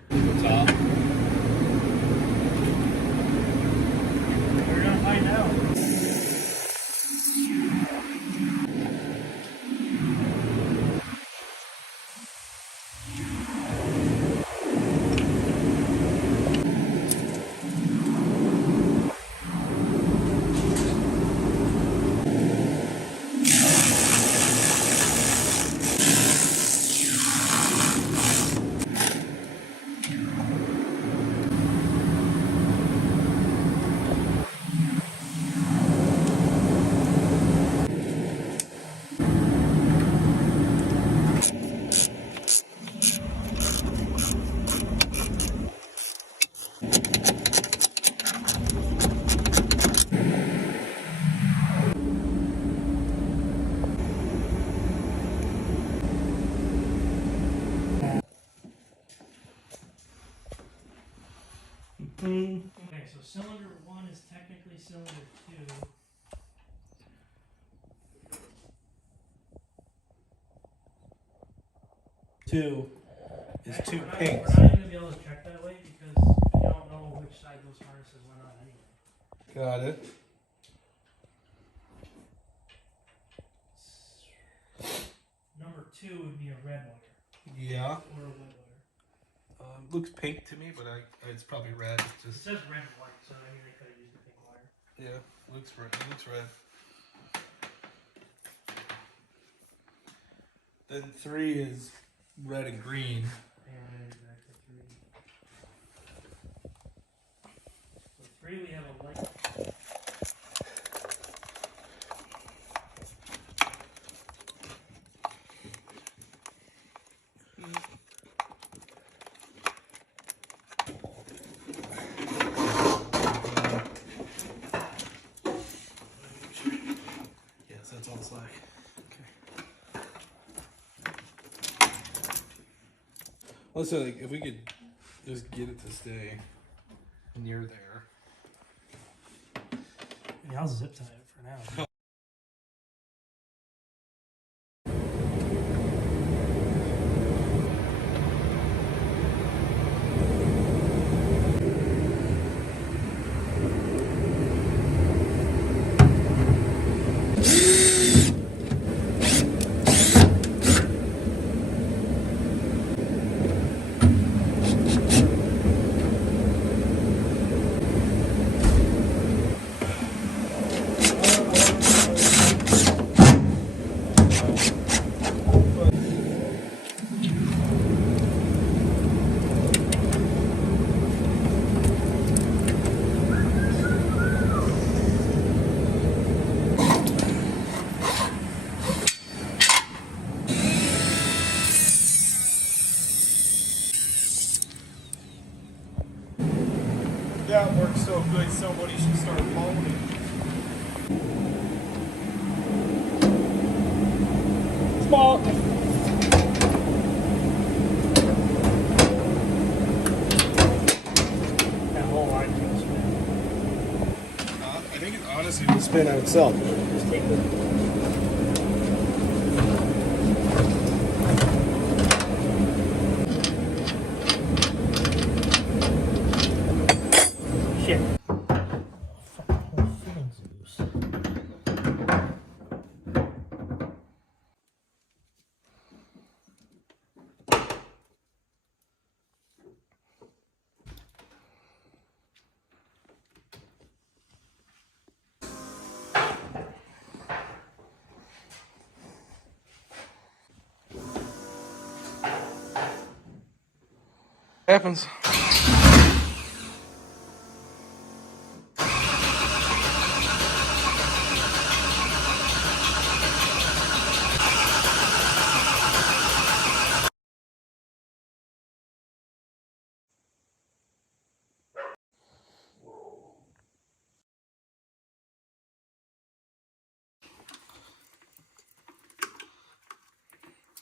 Okay, so cylinder 1 is technically cylinder 2. Two is two We're pinks. not even going to be able to check that way because we don't know which side those harnesses went on anyway. Got it. Number 2 would be a red wire Yeah. or a white wire. Looks pink to me, but it's probably red. It's It just says red and white, so I mean they could have used a pink wire. yeah. Looks red. It looks red. Then 3 is red and green. And back to 3. So 3 we have a light. Yes, that's all slack. Okay. Listen, like, if we could just get it to stay near there. Yeah, I'll zip tie it for now. That works so good, somebody should start following it. Small. That whole line can spin. I think it honestly will spin on itself. Just take the shit. Fucking whole fittings loose. Happens.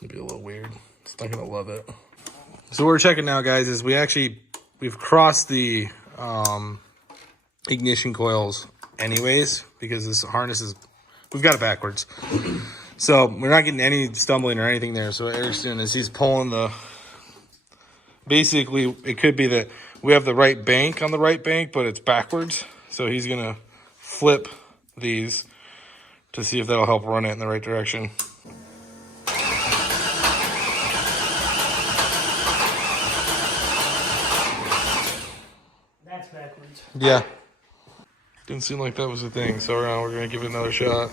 It'd be a little weird. It's not gonna love it. So what we're checking now, guys, is we've crossed the ignition coils anyways, because this harness is, we've got it backwards. So we're not getting any stumbling or anything there. So Eric's doing is he's pulling the, basically it could be that we have the right bank on the right bank, but it's backwards. So he's gonna flip these to see if that'll help run it in the right direction. That's backwards. Yeah. Didn't seem like that was a thing, so we're gonna give it another shot.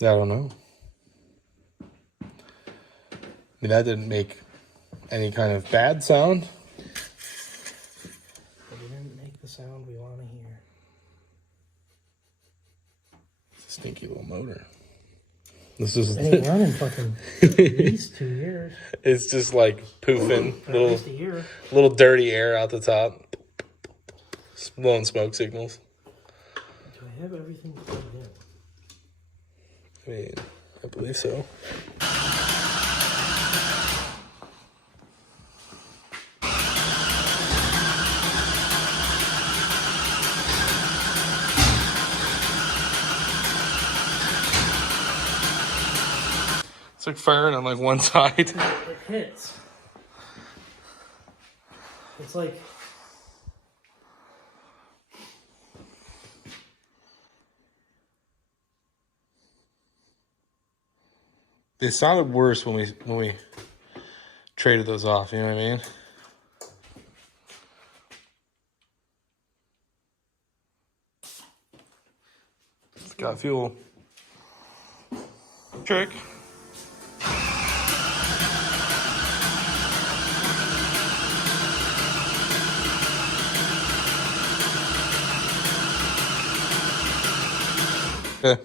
I don't know. I mean, that didn't make any kind of bad sound. But it didn't make the sound we want to hear. It's a stinky little motor. This is It ain't running fucking at least 2 years. it's just like poofing, At least a year. little dirty air out the top, blowing smoke signals. Do I have everything plugged in? I mean, I believe so. It's like firing on like one side. It hits. It's like... They sounded worse when we traded those off. You know what I mean? It's got fuel. Trick. Okay.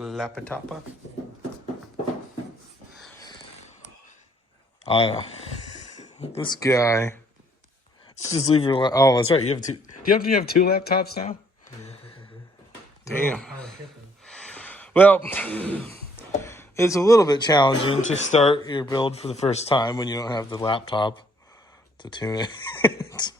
Lapatapa. This guy. Let's just leave your. Oh, that's right. You have two. Do you have two laptops now? Damn. Well, it's a little bit challenging to start your build for the first time when you don't have the laptop to tune it.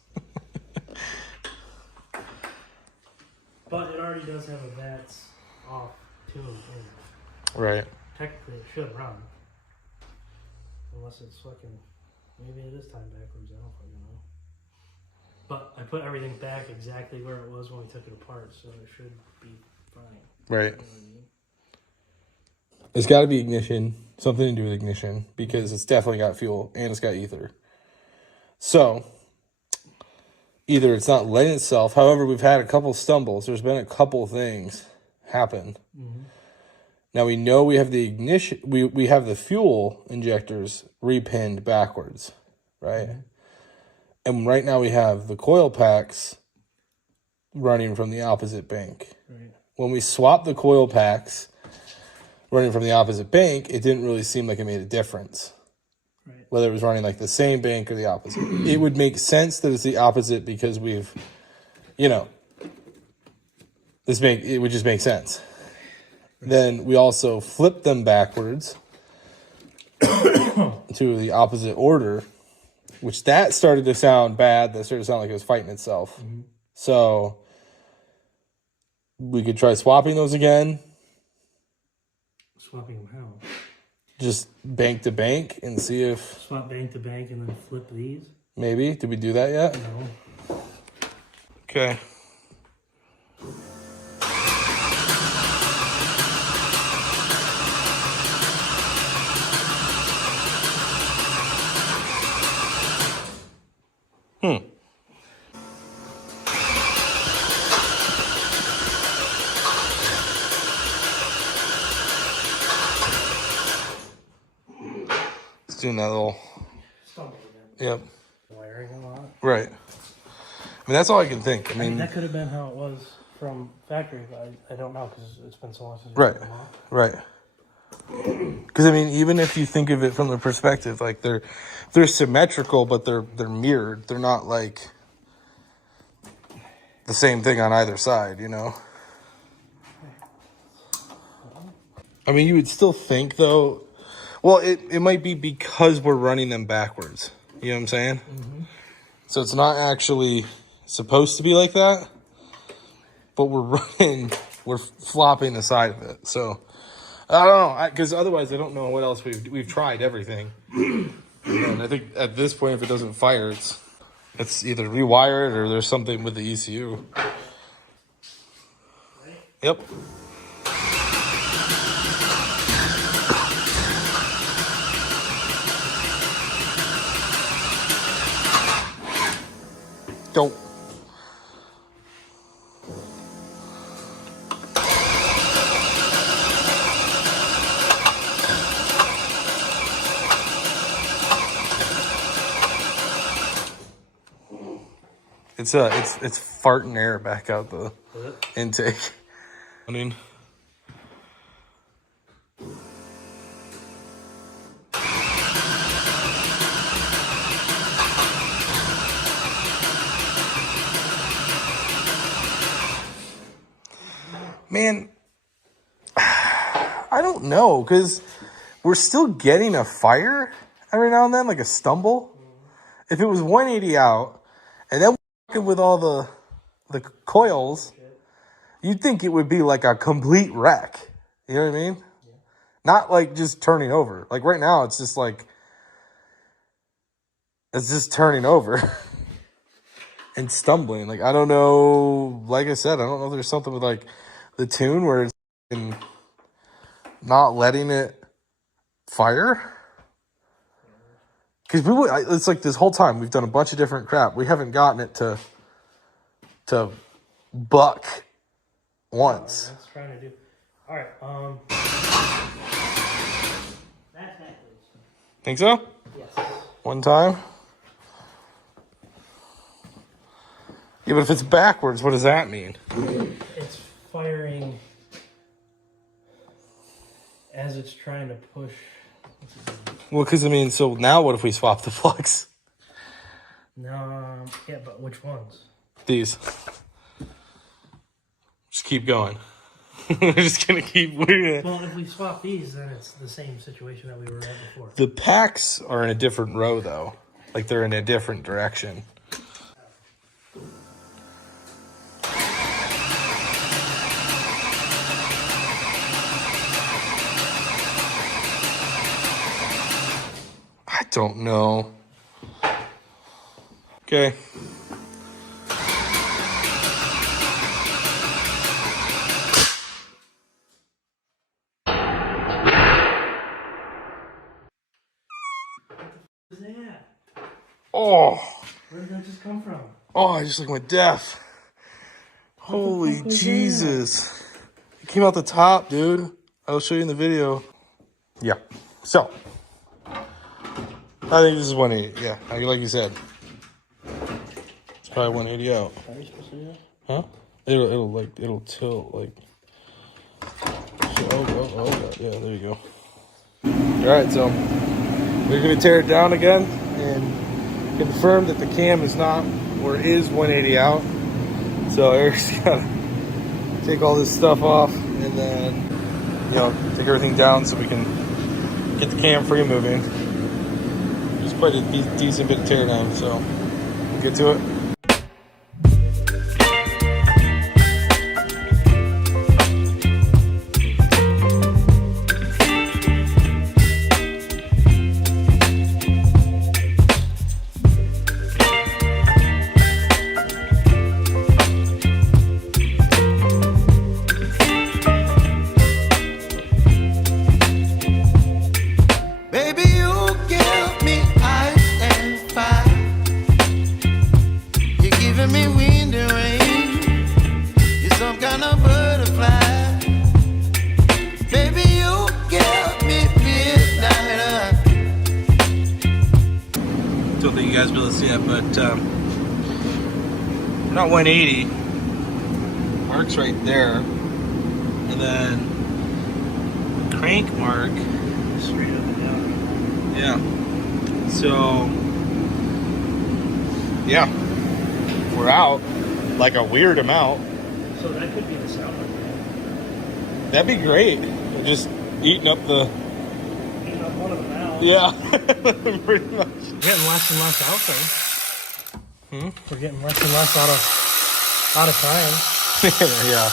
But it already does have a VATS off tune in it. Right. Technically, it should run. Unless it's fucking... Maybe it is timed backwards. I don't fucking know. But I put everything back exactly where it was when we took it apart, so it should be fine. Right. You know what I mean? It's got to be ignition. Something to do with ignition. Because it's definitely got fuel. And it's got ether. So... either it's not letting itself. However, we've had a couple stumbles. There's been a couple things happen. Mm-hmm. Now we know we have the ignition. We have the fuel injectors repinned backwards, right? Mm-hmm. And right now we have the coil packs running from the opposite bank. Right. When we swapped the coil packs running from the opposite bank, it didn't really seem like it made a difference. Whether it was running like the same bank or the opposite. It would make sense that it's the opposite because we've, you know, it would just make sense. Then we also flipped them backwards to the opposite order, which that started to sound bad. That started to sound like it was fighting itself. Mm-hmm. So we could try swapping those again. Swapping them how? Just bank to bank and see if... Swap bank to bank and then flip these? Maybe. Did we do that yet? No. Okay. Doing that little... Stumble again. Yep. Wiring a lot. Right. I mean, that's all I can think. I mean that could have been how it was from factory, but I don't know because it's been so long since... Right. Right. Because, I mean, even if you think of it from the perspective, like, they're symmetrical, but they're mirrored. They're not, like, the same thing on either side, you know? I mean, you would still think, though... Well, it might be because we're running them backwards. You know what I'm saying? Mm-hmm. So it's not actually supposed to be like that, but we're flopping the side of it. So I don't know, because otherwise I don't know what else we've tried everything. And I think at this point, if it doesn't fire, it's either rewire it or there's something with the ECU. Yep. Don't. It's farting air back out the intake. I mean, man, I don't know, because we're still getting a fire every now and then, like a stumble. If it was 180 out, and then working with all the coils, you'd think it would be like a complete wreck. You know what I mean? Yeah. Not like just turning over. Like right now, it's just like, it's just turning over and stumbling. Like, I don't know. Like I said, I don't know if there's something with like the tune where it's not letting it fire. Because it's like this whole time we've done a bunch of different crap. We haven't gotten it to buck once. That's trying to do. All right. That's that, please. Think so? Yes. One time. Yeah, but if it's backwards, what does that mean? It's firing as it's trying to push. Well, because I mean, so now what if we swap the plugs? No, yeah, but which ones? These. Just keep going. We're just gonna keep. Well, if we swap these, then it's the same situation that we were at before. The packs are in a different row, though. Like they're in a different direction. I don't know. Okay. What is that? Oh. Where did that just come from? Oh, I just like went deaf. Holy Jesus. It came out the top, dude. I'll show you in the video. Yeah. So. I think this is 180. Yeah, like you said. It's probably 180 out. How are you supposed to do that? Huh? It'll tilt like. Oh, yeah, there you go. Alright, so we're gonna tear it down again and confirm that the cam is not or is 180 out. So Eric's gotta take all this stuff off and then take everything down so we can get the cam free moving. It's quite a decent bit of tear down, so we'll get to it. Don't think you guys will be able to see it, but we're not 180. Mark's right there, and then the crank mark Straight up and down. Yeah. So yeah, we're out like a weird amount. So that could be the sound of it. That'd be great. We're just eating up Eating up one of the valves. Yeah, pretty much. We're getting less and less out there. We're getting less and less out of time. Yeah.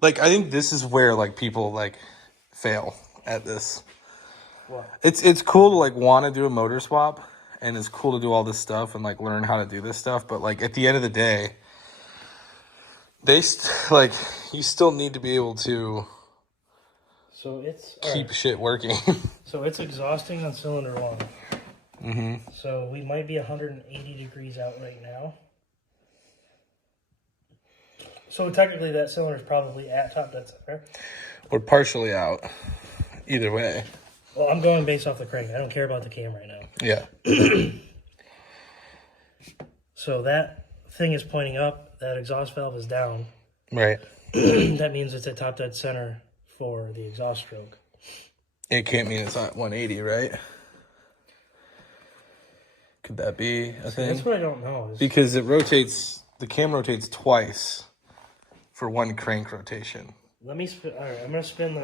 Like, I think this is where like people like fail at this. What? It's cool to like want to do a motor swap, and it's cool to do all this stuff and like learn how to do this stuff, but like at the end of the day, you still need to be able to So it's keep shit working. So it's exhausting on cylinder one. Mm-hmm. So we might be 180 degrees out right now. So technically that cylinder is probably at top dead center. We're partially out. Either way. Well, I'm going based off the crank. I don't care about the cam right now. Yeah. So that thing is pointing up. That exhaust valve is down. Right. That means it's at top dead center for the exhaust stroke. It can't mean it's at 180, right? Could that be a thing? That's what I don't know. Because it rotates, the cam rotates twice for one crank rotation. Let me spin. All right, I'm gonna spin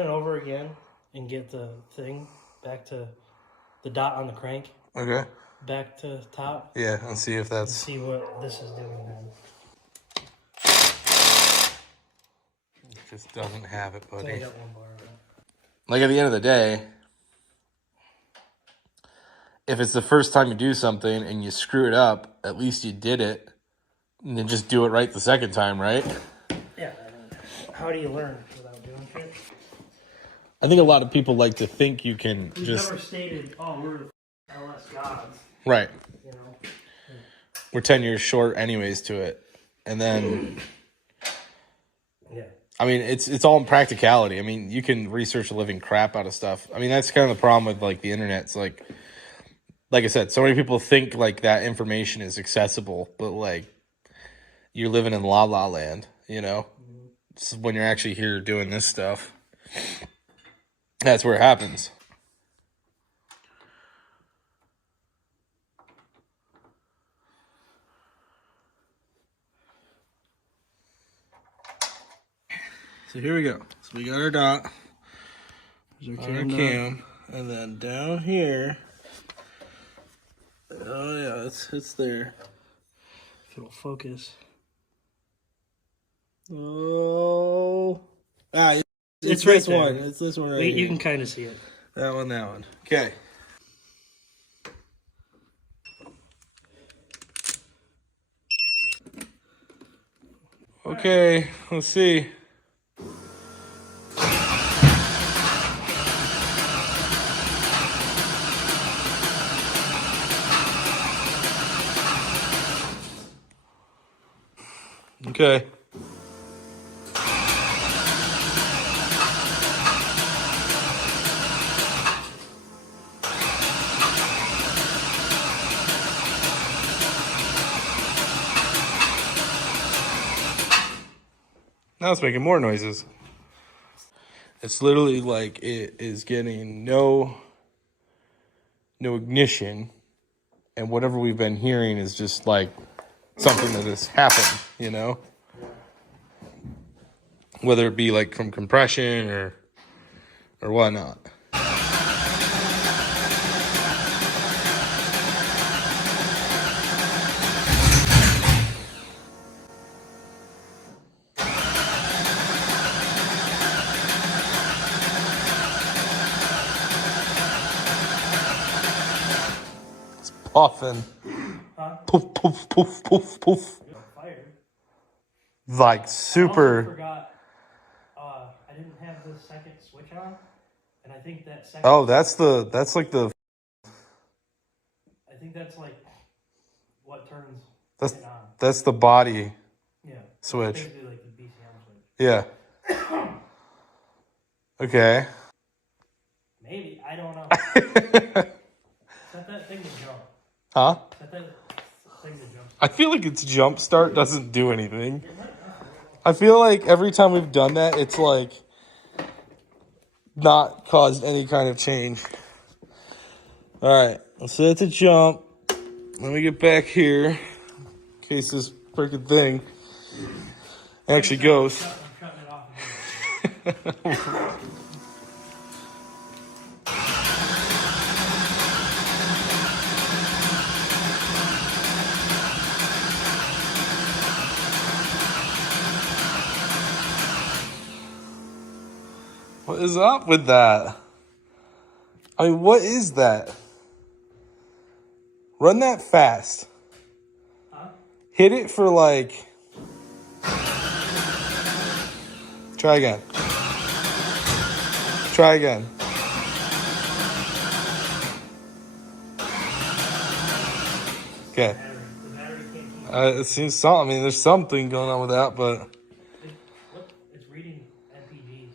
it over again and get the thing back to the dot on the crank. Okay. Back to top. Yeah, and see if that's... See what this is doing then. It just doesn't have it, It's only buddy. got one bar on it. Like, at the end of the day, if it's the first time you do something and you screw it up, at least you did it. And then just do it right the second time, right? Yeah, I mean, how do you learn without doing shit? I think a lot of people like to think you can We've just... never stated, oh, we're the LS gods, Right. you know? We're 10 years short anyways to it. And then... Yeah. I mean, it's all in practicality. I mean, you can research a living crap out of stuff. I mean, that's kind of the problem with, like, the internet. It's like I said, so many people think, like, that information is accessible, but, like, you're living in la la land, you know? It's when you're actually here doing this stuff. That's where it happens. So here we go. So we got our dot. There's our cam. And then down here. Oh yeah, it's there. If it'll focus. Oh. Ah, It's right this there. one. It's this one right Wait, here. you can kind of see it. That one, that one. Okay. Okay, let's see. Okay. Now it's making more noises. It's literally like it is getting no ignition, and whatever we've been hearing is just like something that has happened, you know? Whether it be like from compression or whatnot. It's puffing. Huh? Poof, poof, poof, poof, poof. Fired. Like I also super. forgot, I didn't have the second switch on, and I think that second. Oh, that's like the I think that's like what turns that's it on. that's the body Yeah. switch. Basically like the BCM switch. Yeah. Okay. Maybe, I don't know. Set that thing to jump. Huh? Set that thing to jump. I feel like its jump start doesn't do anything. I feel like every time we've done that, it's like not caused any kind of change. All right, let's set it to jump. Let me get back here in case this freaking thing actually goes. I'm shutting it off again. What is up with that? I mean, what is that? Run that fast. Huh? Hit it for like... Try again. Try again. Okay. The battery can't keep It seems something. I mean, there's something going on with that, but Look, it's reading MPGs.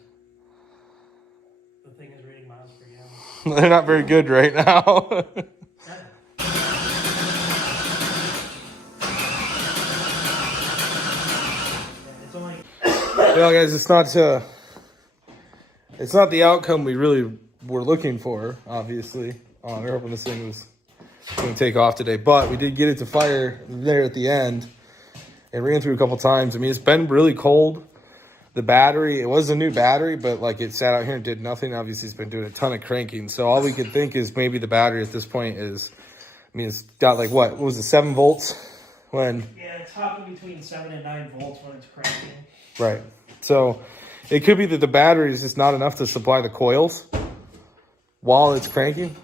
The thing is reading miles per gallon. they're not very good right now. It's only Well, guys, it's not the outcome we really were looking for. Obviously, we were hoping this thing was going to take off today, but we did get it to fire there at the end. It ran through a couple times. I mean, it's been really cold. The battery, it was a new battery, but like it sat out here and did nothing. Obviously, it's been doing a ton of cranking. So all we could think is maybe the battery at this point is, I mean, it's got like what was it, 7 volts? When yeah, it's hopping between 7 and 9 volts when it's cranking. right. So it could be that the battery is just not enough to supply the coils while it's cranking.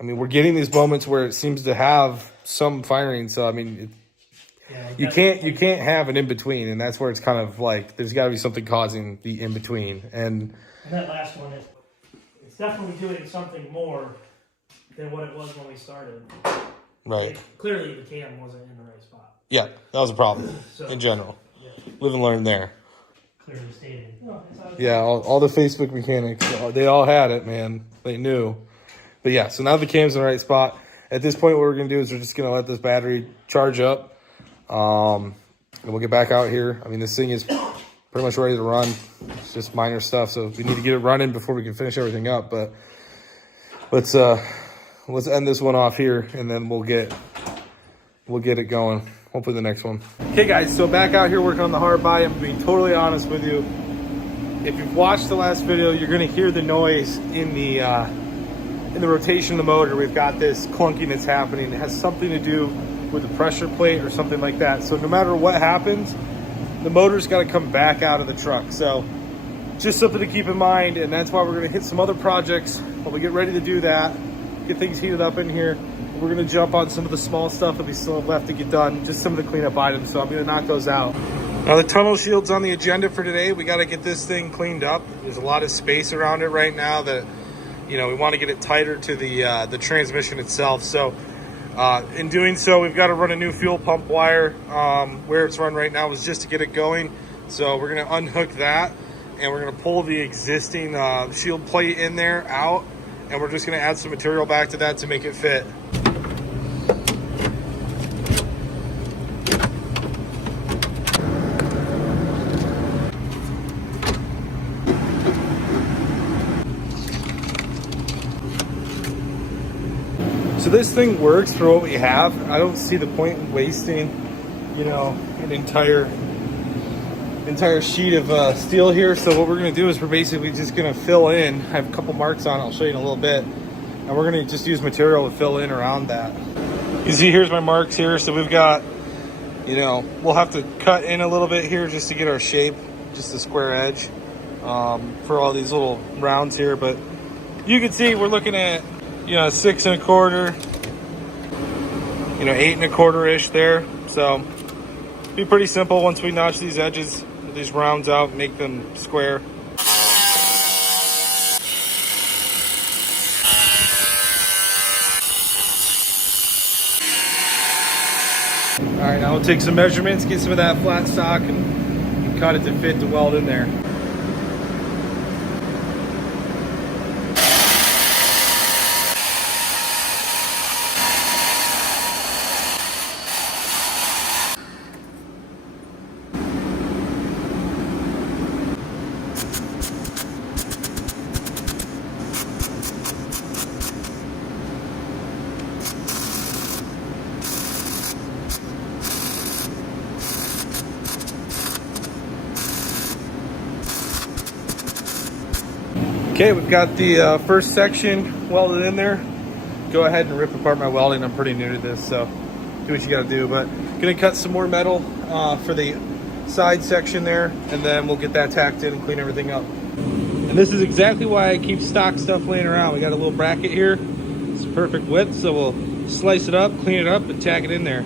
I mean, we're getting these moments where it seems to have some firing. So I mean, you can't have an in between, and that's where it's kind of like there's got to be something causing the in between. And that last one, it's definitely doing something more than what it was when we started. right, Clearly, the cam wasn't in the right spot. yeah, that was a problem So, in general. Yeah, Live and learn there. clearly stated. No, Yeah, all the Facebook mechanics, they all had it, man. They knew. But yeah, so now the cam's in the right spot. At this point, what we're going to do is we're just going to let this battery charge up. And we'll get back out here. I mean, this thing is pretty much ready to run. It's just minor stuff, so we need to get it running before we can finish everything up. But let's end this one off here, and then we'll get it going. Hopefully the next one. Okay, guys, so back out here working on the Hardbody. I'm being totally honest with you. If you've watched the last video, you're going to hear the noise in the rotation of the motor. We've got this clunking that's happening. It has something to do with the pressure plate or something like that. So no matter what happens, the motor's got to come back out of the truck. So just something to keep in mind, and that's why we're going to hit some other projects while we get ready to do that, get things heated up in here. We're going to jump on some of the small stuff that we still have left to get done, just some of the cleanup items. So I'm going to knock those out. Now the tunnel shield's on the agenda for today. We got to get this thing cleaned up. There's a lot of space around it right now that, you know, we want to get it tighter to the transmission itself. So in doing so, we've got to run a new fuel pump wire. Where it's run right now is just to get it going. So we're going to unhook that, and we're going to pull the existing shield plate in there out, and we're just going to add some material back to that to make it fit. So this thing works for what we have. I don't see the point in wasting, you know, an entire sheet of steel here. So what we're going to do is we're basically just going to fill in. I have a couple marks on it. I'll show you in a little bit. And we're going to just use material to fill in around that. You see, here's my marks here. So we've got, you know, we'll have to cut in a little bit here just to get our shape, just a square edge for all these little rounds here. But you can see we're looking at, you know, 6 1/4, you know, 8 1/4-ish there. So be pretty simple once we notch these edges, these rounds out, and make them square. All right, now we'll take some measurements, get some of that flat stock, and cut it to fit to weld in there. Okay, we've got the first section welded in there. Go ahead and rip apart my welding. I'm pretty new to this, so do what you gotta do. But gonna cut some more metal for the side section there, and then we'll get that tacked in and clean everything up. And this is exactly why I keep stock stuff laying around. We got a little bracket here. It's perfect width, so we'll slice it up, clean it up, and tack it in there.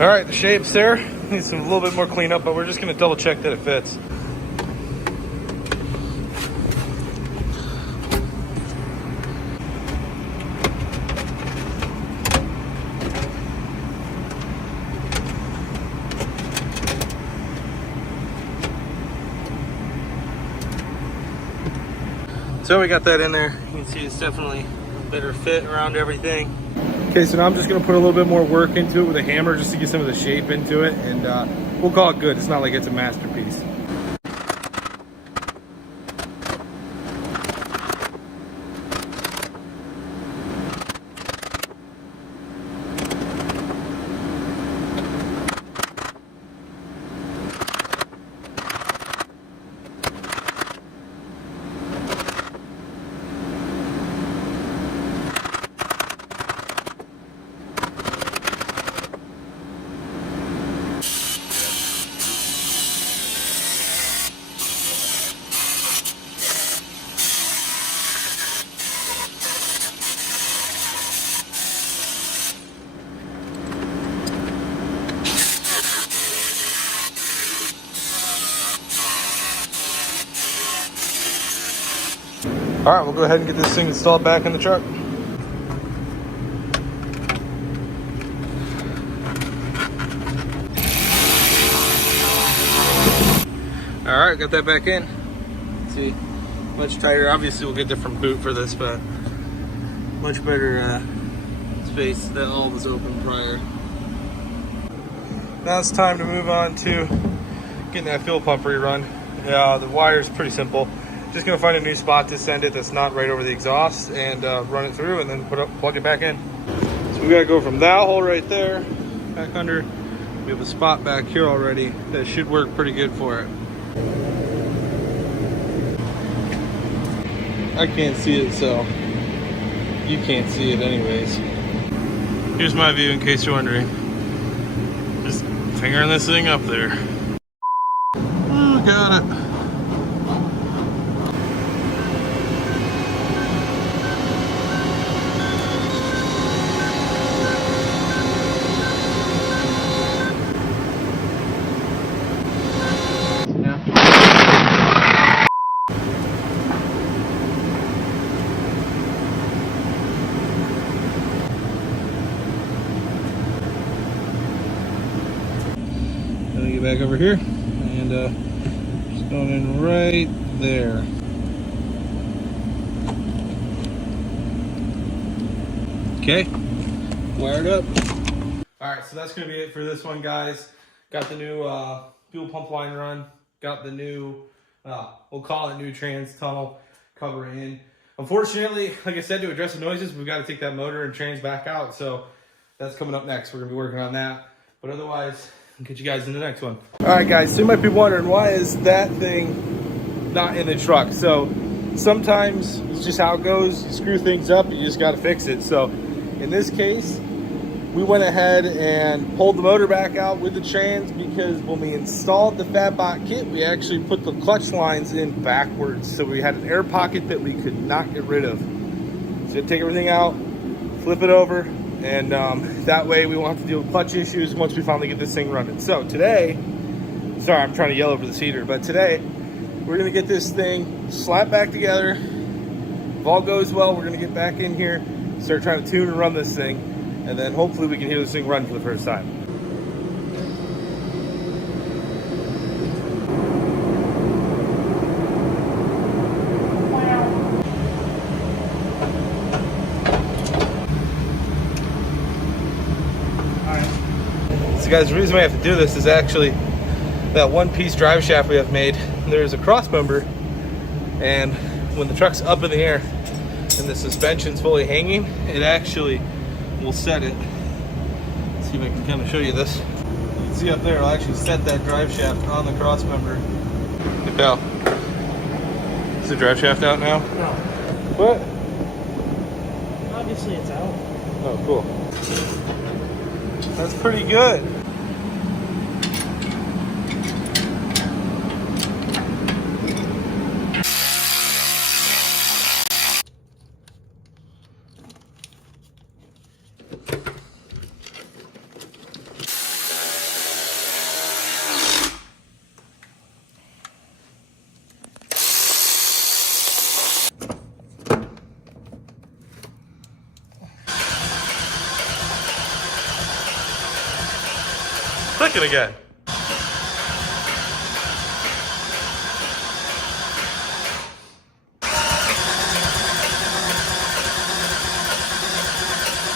All right, the shape's there. Needs some a little bit more cleanup, but we're just gonna double check that it fits. So we got that in there. You can see it's definitely a better fit around everything. Okay, so now I'm just gonna put a little bit more work into it with a hammer just to get some of the shape into it, and we'll call it good. It's not like it's a masterpiece. All right, we'll go ahead and get this thing installed back in the truck. All right, got that back in. See, much tighter. Obviously, we'll get different boot for this, but much better space. That all was open prior. Now it's time to move on to getting that fuel pump rerun. The wire's pretty simple. Just gonna find a new spot to send it that's not right over the exhaust and run it through and then plug it back in. So we gotta go from that hole right there, back under. We have a spot back here already that should work pretty good for it. I can't see it, so you can't see it anyways. Here's my view in case you're wondering. Just fingering this thing up there. Oh, got it. Get back over here and just going in right there. Okay, wired up. All right, so that's gonna be it for this one, guys. Got the new fuel pump line run. Got the new, we'll call it new trans tunnel cover in. Unfortunately, like I said, to address the noises, we've got to take that motor and trans back out. So that's coming up next. We're gonna be working on that. But otherwise, I'll get you guys in the next one. All right, guys, so you might be wondering, why is that thing not in the truck? So sometimes it's just how it goes. You screw things up, you just got to fix it. So in this case, we went ahead and pulled the motor back out with the trans because when we installed the Fatbot kit, we actually put the clutch lines in backwards. So we had an air pocket that we could not get rid of. So take everything out, flip it over, and that way we won't have to deal with clutch issues once we finally get this thing running. So today, sorry, I'm trying to yell over this heater, but today we're gonna get this thing slapped back together. If all goes well, we're gonna get back in here, start trying to tune and run this thing, and then hopefully we can hear this thing run for the first time. So guys, the reason we have to do this is actually that one-piece drive shaft we have made. There's a cross member, and when the truck's up in the air and the suspension's fully hanging, it actually will set it. Let's see if I can kind of show you this. You can see up there, it'll actually set that drive shaft on the cross member. Hey pal, is the drive shaft out now? No. What? Obviously it's out. Oh, cool. That's pretty good. working again.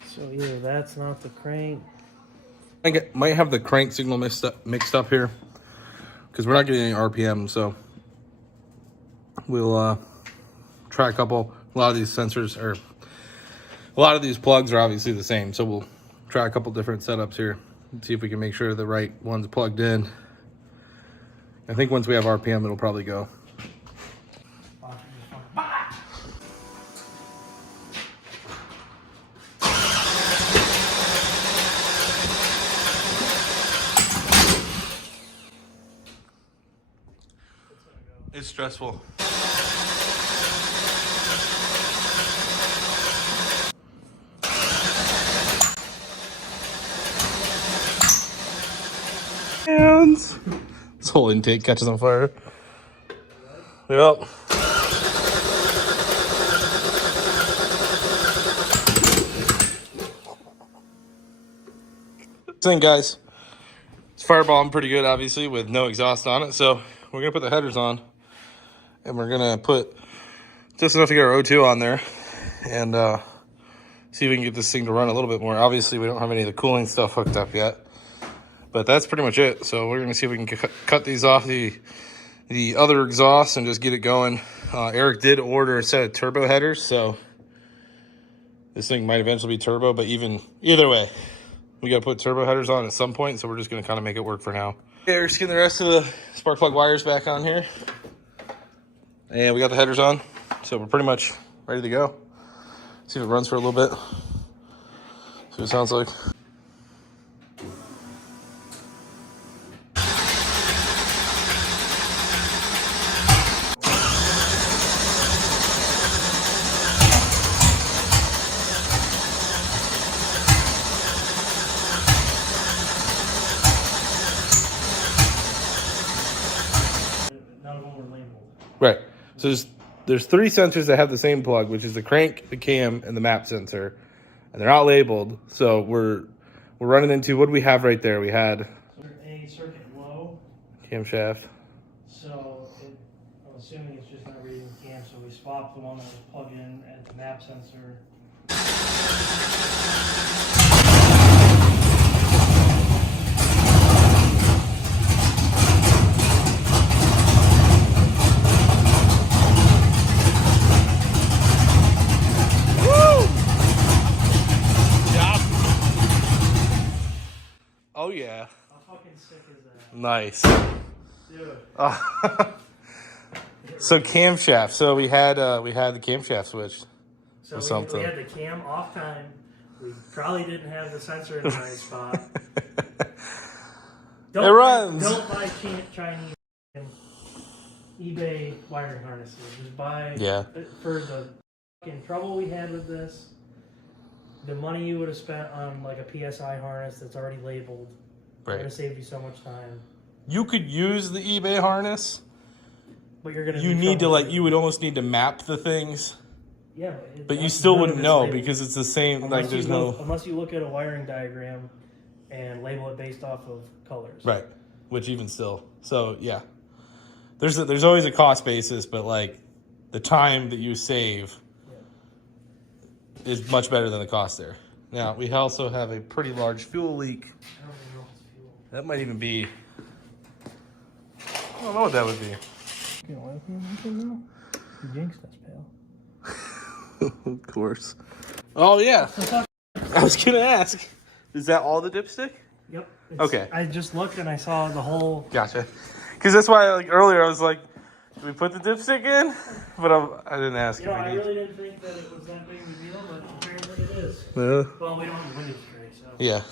So either that's not the crank. I might have the crank signal mixed up here because we're not getting any RPM. So we'll try a couple. A lot of these sensors are, a lot of these plugs are obviously the same. So we'll try a couple different setups here and see if we can make sure the right one's plugged in. I think once we have RPM, it'll probably go. It's stressful. And this whole intake catches on fire. Yep. Thing, guys, it's firebomb pretty good, obviously, with no exhaust on it. So we're gonna put the headers on, and we're gonna put just enough to get our O2 on there, and see if we can get this thing to run a little bit more. Obviously, we don't have any of the cooling stuff hooked up yet, but that's pretty much it. So we're gonna see if we can cut these off the other exhaust and just get it going. Eric did order a set of turbo headers, so this thing might eventually be turbo, but either way, we got to put turbo headers on at some point, so we're just going to kind of make it work for now. Okay, Eric's getting the rest of the spark plug wires back on here. And we got the headers on, so we're pretty much ready to go. See if it runs for a little bit. See what it sounds like. Right. So there's three sensors that have the same plug, which is the crank, the cam, and the map sensor, and they're not labeled. So we're running into, what do we have right there? We had A circuit low. Camshaft. So I'm assuming it's just not reading the cam. So we swapped the one that was plugged in at the map sensor. Oh yeah. How fucking sick is that? Nice. Dude. So camshaft. So we had the camshaft switched. So or we something. had the cam off time. We probably didn't have the sensor in the right spot. It runs. Don't buy Chinese eBay wiring harnesses. Just buy. Yeah. For the fucking trouble we had with this, the money you would have spent on like a PSI harness that's already labeled, Right. It's gonna save you so much time. You could use the eBay harness. But you're gonna. You need to you would almost need to map the things. Yeah. But you still wouldn't know because it's the same. Unless like there's unless you look at a wiring diagram and label it based off of colors. Right. Which even still. So yeah. There's always a cost basis, but like the time that you save is much better than the cost there. Now we also have a pretty large fuel leak. I don't even know if it's fuel. That might even be, I don't know what that would be. You know what now? You jinxed us, pal. Of course. Oh yeah. I was gonna ask. Is that all the dipstick? Yep. Okay. I just looked and I saw the whole. Gotcha. Because that's why, like earlier, I was like, "Should we put the dipstick in?" But I didn't ask. You know, I really didn't think that it was that big of a deal, but apparently it is. Yeah. Well, we don't have the windows tray, so. Yeah.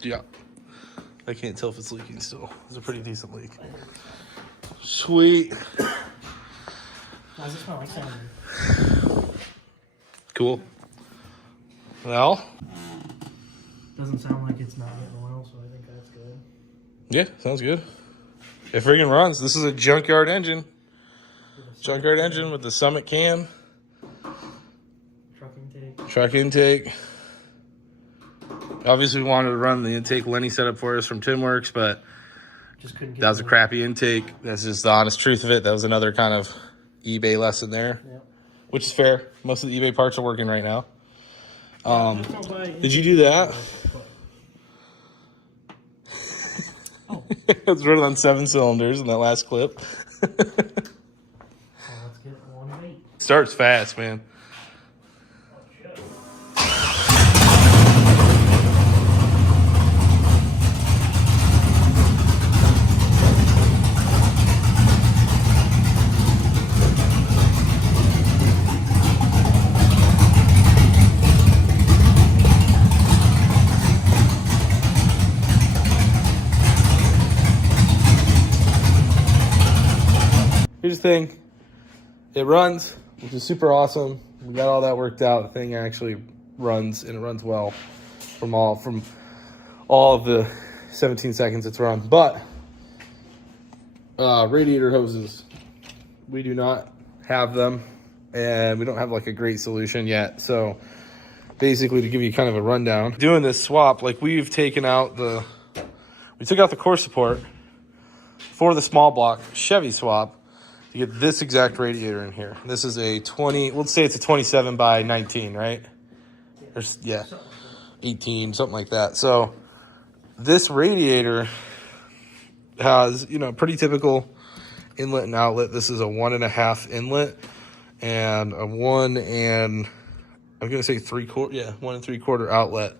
Yeah. I can't tell if it's leaking still. It's a pretty decent leak. Sweet. Why does it smell like salmon? Cool. Well, Doesn't sound like it's not getting oil, so I think that's good. yeah, sounds good. It freaking runs. This is a junkyard engine. Junkyard engine with the Summit cam. Truck intake. Truck intake. Obviously, we wanted to run the intake Lenny set up for us from Tinworks, but Just couldn't get that was a crappy intake. That's just the honest truth of it. That was another kind of eBay lesson there, Yep. which is fair. Most of the eBay parts are working right now. Did you do that? Oh. It's running on 7 cylinders in that last clip. Well, let's get 1 of 8. Starts fast, man. Here's the thing. It runs, which is super awesome. We got all that worked out. The thing actually runs, and it runs well from all of the 17 seconds it's run. But radiator hoses, we do not have them, and we don't have like a great solution yet. So basically, to give you kind of a rundown, doing this swap, like we took out the core support for the small block Chevy swap to get this exact radiator in here. This is a 20, let's say it's a 27 by 19, right? There's, yeah, 18, something like that. So this radiator has, pretty typical inlet and outlet. This is a 1.5 inlet and a 1 3/4 outlet.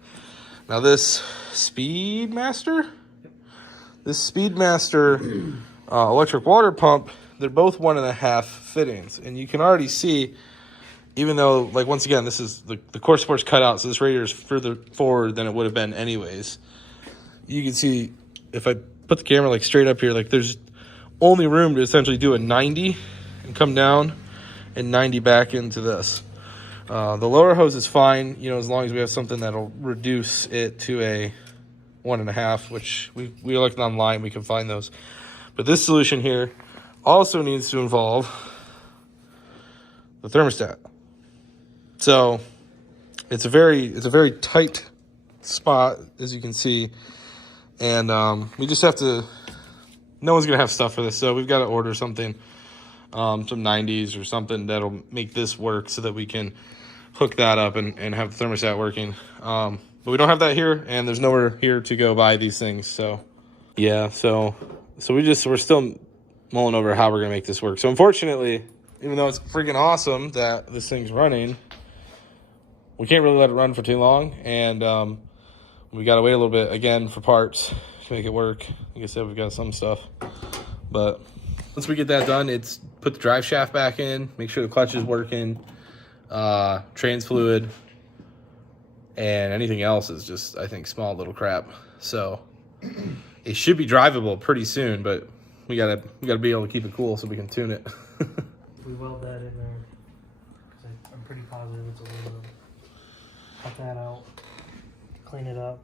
Now this Speedmaster electric water pump, they're both 1.5 fittings, and you can already see, even though, like, once again, this is the core support's cut out, so this radiator is further forward than it would have been anyways. You can see if I put the camera like straight up here, like there's only room to essentially do a 90 and come down and 90 back into this. The lower hose is fine, as long as we have something that'll reduce it to a 1.5, which we looked online, we can find those. But this solution here also needs to involve the thermostat. So it's a very tight spot, as you can see, and we just have to. No one's gonna have stuff for this, so we've got to order something, some 90s or something that'll make this work, so that we can hook that up and have the thermostat working. But we don't have that here, and there's nowhere here to go buy these things. So yeah, so we're still mulling over how we're gonna make this work. So unfortunately, even though it's freaking awesome that this thing's running, we can't really let it run for too long, and we gotta wait a little bit again for parts to make it work. Like I said, we've got some stuff, but once we get that done, it's put the drive shaft back in, make sure the clutch is working, trans fluid, and anything else is just, I think, small little crap. So it should be drivable pretty soon, but we gotta be able to keep it cool so we can tune it. If we weld that in there, because I'm pretty positive it's aluminum. Cut that out, clean it up,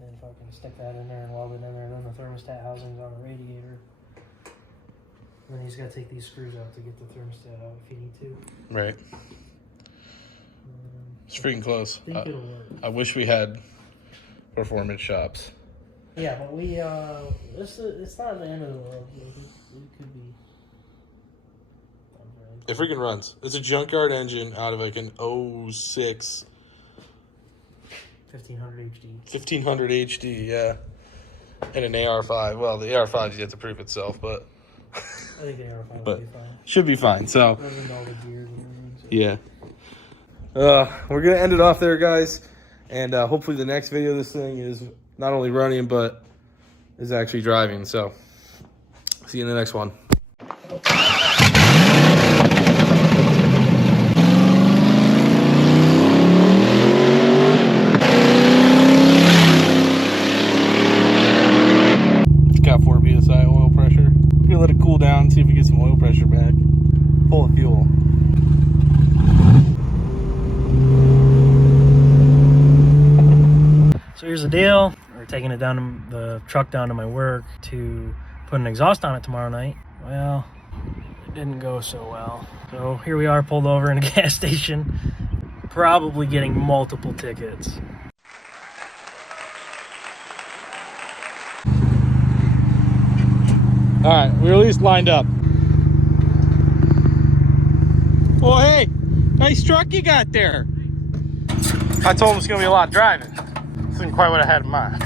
and if I can stick that in there and weld it in there, then the thermostat housing's on the radiator. And then you just gotta take these screws out to get the thermostat out if you need to. Right. It's freaking close. I think it'll work. I wish we had performance shops. Yeah, but it's not the end of the world. It could be. It freaking runs. It's a junkyard engine out of like an 06 1500 HD. 1500 HD, yeah. And an AR5. Well, the AR5's yet to prove itself, but I think the AR5 will but be fine. should be fine. So Other than all the gears and everything. So. yeah. We're gonna end it off there, guys, and hopefully the next video of this thing is not only running but is actually driving. So see you in the next one. It's got 4 psi oil pressure. We're gonna let it cool down, see if we get some oil pressure back. Full of deal. We're taking it down to the truck down to my work to put an exhaust on it tomorrow night. Well, it didn't go so well. So here we are, pulled over in a gas station, probably getting multiple tickets. All right, we're at least lined up. Oh, hey, nice truck you got there. I told him it's gonna be a lot of driving. This isn't quite what I had in mind.